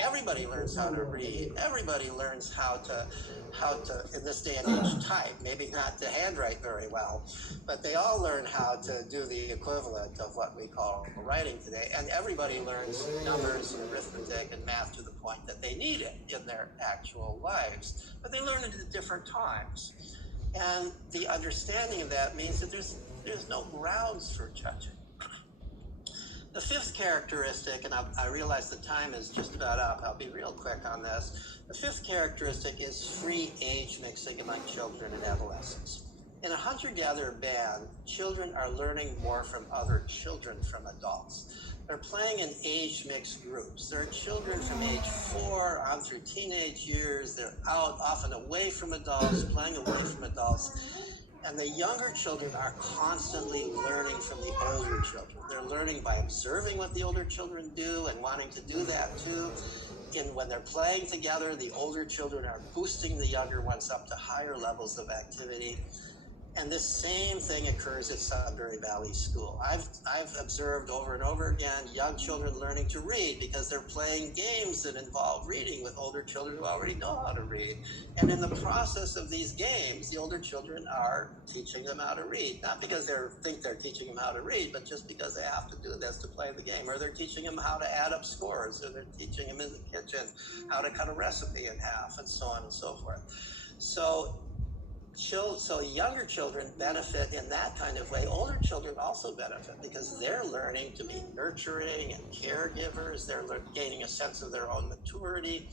everybody learns how to read. Everybody learns how to, in this day and age, type. Maybe not to handwrite very well, but they all learn how to do the equivalent of what we call writing today. And everybody learns numbers and arithmetic and math to the point that they need it in their actual lives. But they learn it at different times. And the understanding of that means that there's no grounds for judging. The fifth characteristic, and I realize the time is just about up, I'll be real quick on this. The fifth characteristic is free age mixing among children and adolescents. In a hunter-gatherer band, children are learning more from other children from adults. They're playing in age-mixed groups. There are children from age 4 on through teenage years. They're out, often away from adults, playing away from adults. And the younger children are constantly learning from the older children. They're learning by observing what the older children do and wanting to do that too. When they're playing together, the older children are boosting the younger ones up to higher levels of activity. And this same thing occurs at Sudbury Valley School. I've observed over and over again young children learning to read because they're playing games that involve reading with older children who already know how to read. And in the process of these games, the older children are teaching them how to read, not because they think they're teaching them how to read, but just because they have to do this to play the game. Or they're teaching them how to add up scores, or they're teaching them in the kitchen how to cut a recipe in half, and so on and so forth. So younger children benefit in that kind of way. Older children also benefit because they're learning to be nurturing and caregivers. They're gaining a sense of their own maturity.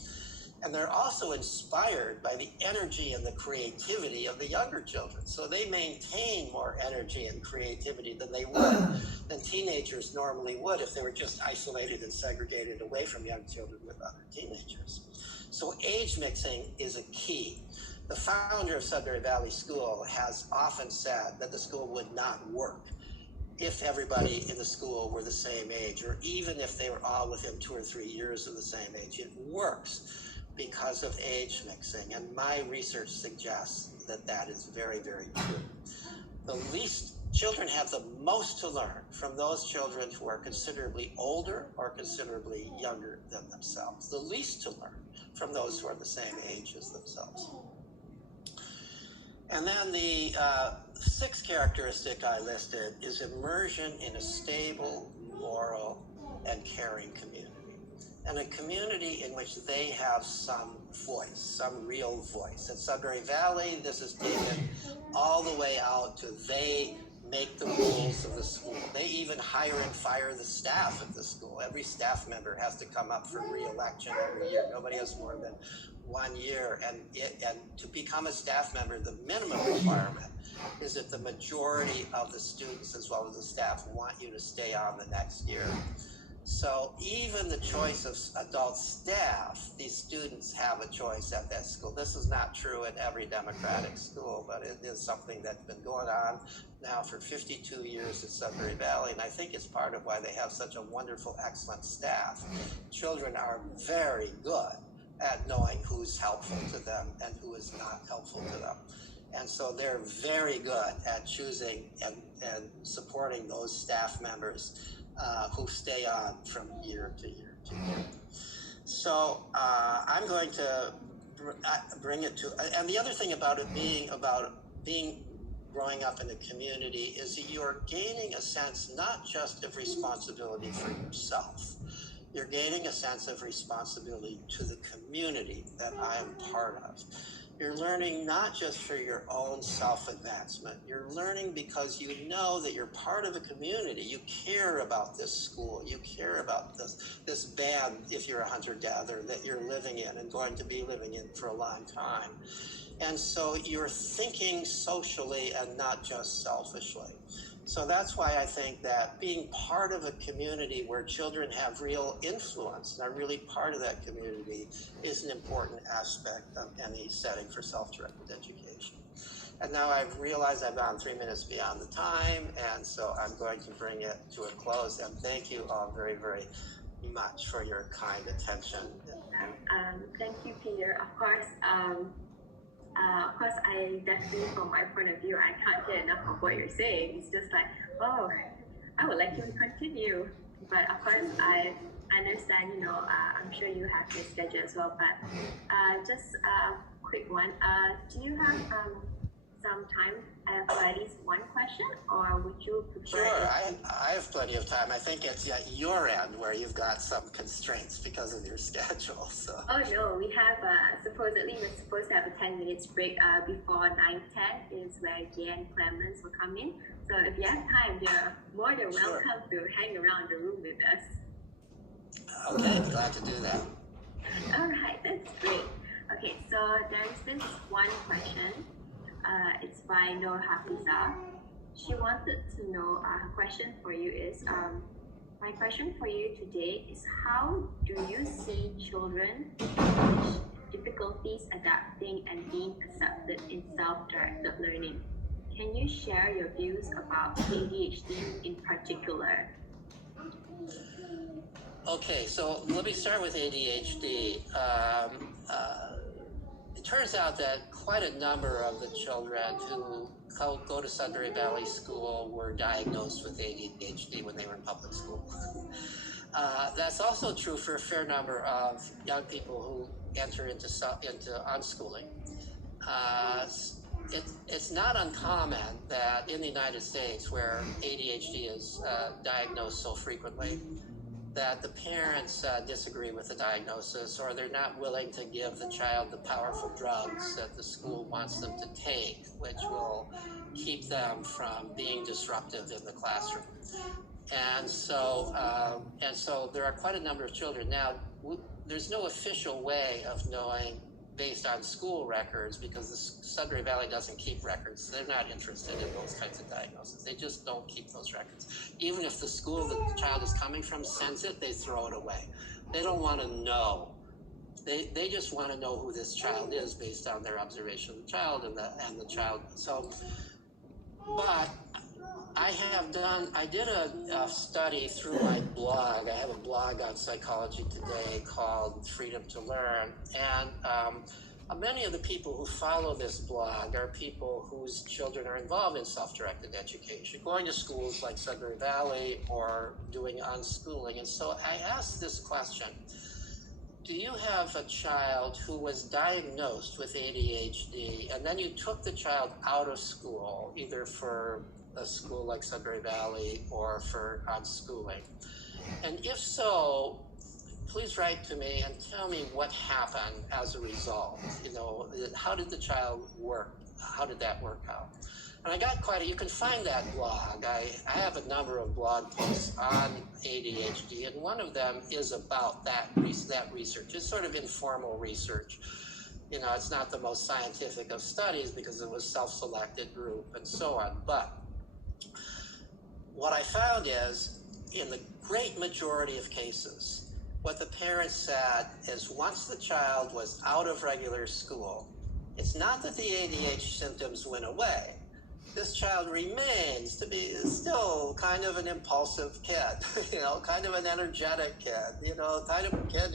And they're also inspired by the energy and the creativity of the younger children. So they maintain more energy and creativity than teenagers normally would if they were just isolated and segregated away from young children with other teenagers. So age mixing is a key. The founder of Sudbury Valley School has often said that the school would not work if everybody in the school were the same age, or even if they were all within 2 or 3 years of the same age. It works because of age mixing, and my research suggests that that is very, very true. Children have the most to learn from those children who are considerably older or considerably younger than themselves. The least to learn from those who are the same age as themselves. And then the sixth characteristic I listed is immersion in a stable, moral, and caring community. And a community in which they have some voice, some real voice. At Sudbury Valley, this is taken all the way out to they make the rules of the school. They even hire and fire the staff at the school. Every staff member has to come up for re-election every year. Nobody has more than 1 year. And to become a staff member, the minimum requirement is that the majority of the students as well as the staff want you to stay on the next year. So even the choice of adult staff, these students have a choice at that school. This is not true at every democratic school, but it is something that's been going on now for 52 years at Sudbury Valley, and I think it's part of why they have such a wonderful, excellent staff. Children are very good at knowing who's helpful to them and who is not helpful to them. And so they're very good at choosing and supporting those staff members who stay on from year to year to year. So I'm going to bring it to, and the other thing about it being growing up in a community is that you're gaining a sense not just of responsibility for yourself. You're gaining a sense of responsibility to the community that I am part of. You're learning not just for your own self-advancement. You're learning because you know that you're part of a community. You care about this school. You care about this band, if you're a hunter-gatherer, that you're living in and going to be living in for a long time. And so you're thinking socially and not just selfishly. So that's why I think that being part of a community where children have real influence and are really part of that community is an important aspect of any setting for self-directed education. And now I've realized I've gone 3 minutes beyond the time, and so I'm going to bring it to a close. And thank you all very, very much for your kind attention. Thank you, Peter. Of course, I definitely, from my point of view, I can't get enough of what you're saying. It's just like, oh, I would like you to continue. But of course, I understand, I'm sure you have your schedule as well. But just a quick one. Do you have some time for at least one question, or would you prefer? Sure, I have plenty of time. I think it's at your end where you've got some constraints because of your schedule. So. Oh no, we have supposedly we're supposed to have a 10 minutes break before 9:10 is where Jay and Clemens will come in. So if you have time, you're more than welcome to hang around the room with us. Okay, glad to do that. All right, that's great. Okay, so there's this one question. It's by Noor Hafiza. She wanted to know, her question for you is, my question for you today is, how do you see children with difficulties adapting and being accepted in self-directed learning? Can you share your views about ADHD in particular? Okay, so let me start with ADHD. It turns out that quite a number of the children who go to Sudbury Valley School were diagnosed with ADHD when they were in public school. That's also true for a fair number of young people who enter into unschooling. It's not uncommon that in the United States, where ADHD is diagnosed so frequently, that the parents disagree with the diagnosis, or they're not willing to give the child the powerful drugs that the school wants them to take, which will keep them from being disruptive in the classroom. And so there are quite a number of children. Now, there's no official way of knowing based on school records, because the Sudbury Valley doesn't keep records. They're not interested in those kinds of diagnoses. They just don't keep those records. Even if the school that the child is coming from sends it, they throw it away. They don't want to know. They just want to know who this child is based on their observation of the child and the child. So, but I did a study through my blog. I have a blog on Psychology Today called Freedom to Learn. And many of the people who follow this blog are people whose children are involved in self-directed education, going to schools like Sudbury Valley or doing unschooling. And so I asked this question: do you have a child who was diagnosed with ADHD, and then you took the child out of school, either for a school like Sudbury Valley or for unschooling? And if so, please write to me and tell me what happened as a result. How did the child work? How did that work out? And I got you can find that blog. I have a number of blog posts on ADHD, and one of them is about that research. It's sort of informal research. It's not the most scientific of studies because it was self-selected group and so on. But what I found is, in the great majority of cases, what the parents said is, once the child was out of regular school, it's not that the ADHD symptoms went away. This child remains to be still kind of an impulsive kid, kind of an energetic kid, kind of a kid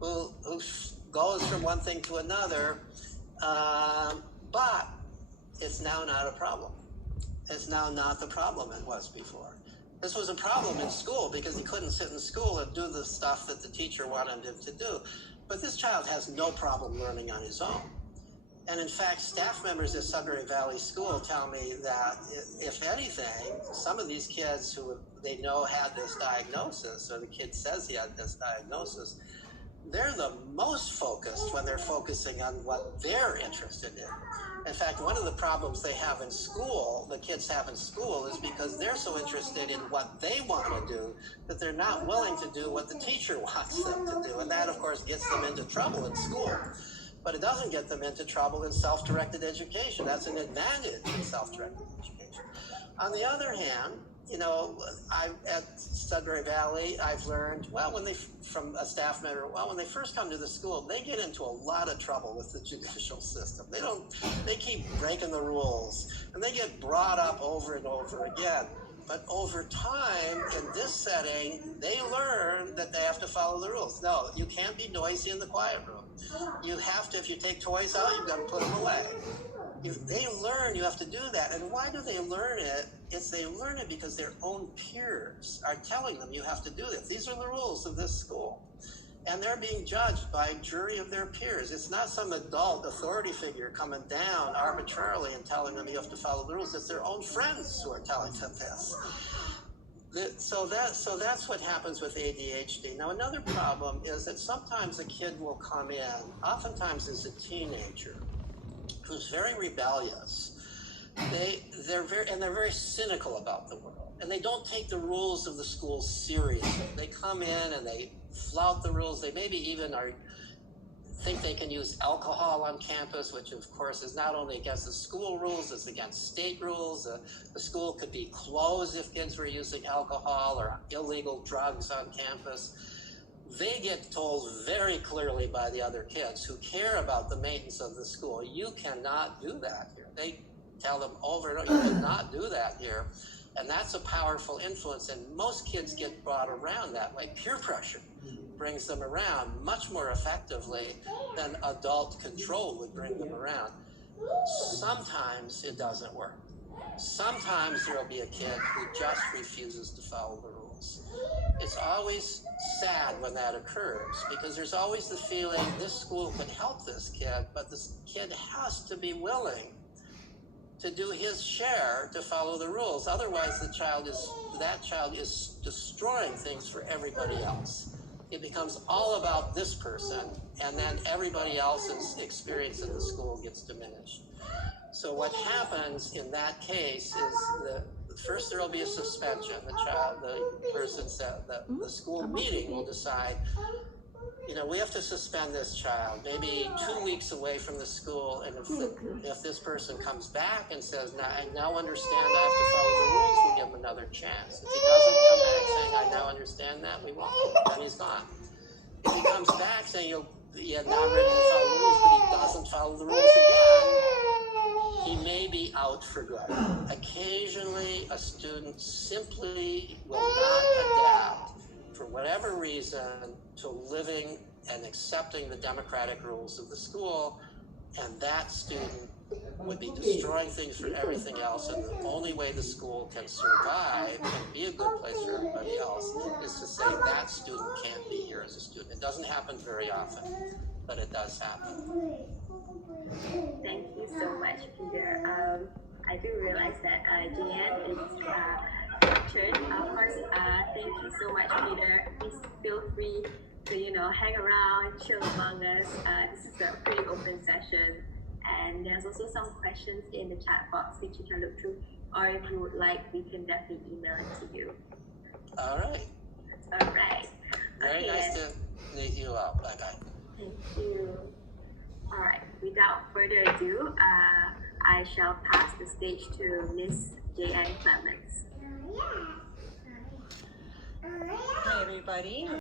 who goes from one thing to another, but it's now not a problem. It's now not the problem it was before. This was a problem in school because he couldn't sit in school and do the stuff that the teacher wanted him to do. But this child has no problem learning on his own. And in fact, staff members at Sudbury Valley School tell me that, if anything, some of these kids who they know had this diagnosis, or the kid says he had this diagnosis, they're the most focused when they're focusing on what they're interested in. In fact, one of the problems they have in school, the kids have in school, is because they're so interested in what they want to do that they're not willing to do what the teacher wants them to do. And that, of course, gets them into trouble in school. But it doesn't get them into trouble in self-directed education. That's an advantage in self-directed education. On the other hand, at Sudbury Valley, I've learned, from a staff member, when they first come to the school, they get into a lot of trouble with the judicial system. They keep breaking the rules, and they get brought up over and over again. But over time, in this setting, they learn that they have to follow the rules. No, you can't be noisy in the quiet room. You have to, if you take toys out, you've got to put them away. They learn you have to do that. And why do they learn it? They learn it because their own peers are telling them you have to do this. These are the rules of this school. And they're being judged by a jury of their peers. It's not some adult authority figure coming down arbitrarily and telling them you have to follow the rules. It's their own friends who are telling them this. So that's what happens with ADHD. Now, another problem is that sometimes a kid will come in, oftentimes as a teenager, who's very rebellious. They're very cynical about the world, and they don't take the rules of the school seriously. They come in and they flout the rules. They maybe even think they can use alcohol on campus, which of course is not only against the school rules, it's against state rules. The school could be closed if kids were using alcohol or illegal drugs on campus. They get told very clearly by the other kids who care about the maintenance of the school, you cannot do that here. They tell them over and over, you cannot do that here. And that's a powerful influence, and most kids get brought around that way. Peer pressure brings them around much more effectively than adult control would bring them around. Sometimes it doesn't work. Sometimes there'll be a kid who just refuses to follow the rules. It's always sad when that occurs, because there's always the feeling this school could help this kid, but this kid has to be willing to do his share to follow the rules. Otherwise, that child is destroying things for everybody else. It becomes all about this person, and then everybody else's experience in the school gets diminished. So what happens in that case is first there will be a suspension. The school meeting will decide, we have to suspend this child, maybe 2 weeks away from the school. And if this person comes back and says, I now understand I have to follow the rules, we'll give him another chance. If he doesn't come back saying, I now understand that, we won't. Then he's gone. If he comes back saying, you're not ready to follow the rules, but he doesn't follow the rules again, he may be out for good. Occasionally, a student simply will not adapt, for whatever reason, to living and accepting the democratic rules of the school, and that student would be destroying things for everything else, and the only way the school can survive and be a good place for everybody else is to say that student can't be here as a student. It doesn't happen very often, but it does happen. Thank you so much, Peter. I do realize that JN is captured. Of course, thank you so much, Peter. Please feel free to hang around, chill among us. This is a pretty open session, and there's also some questions in the chat box which you can look through, or if you would like, we can definitely email it to you. All right. Very nice to meet you all. Bye bye. Thank you. All right, without further ado, I shall pass the stage to Miss JN Clements. Hi, everybody.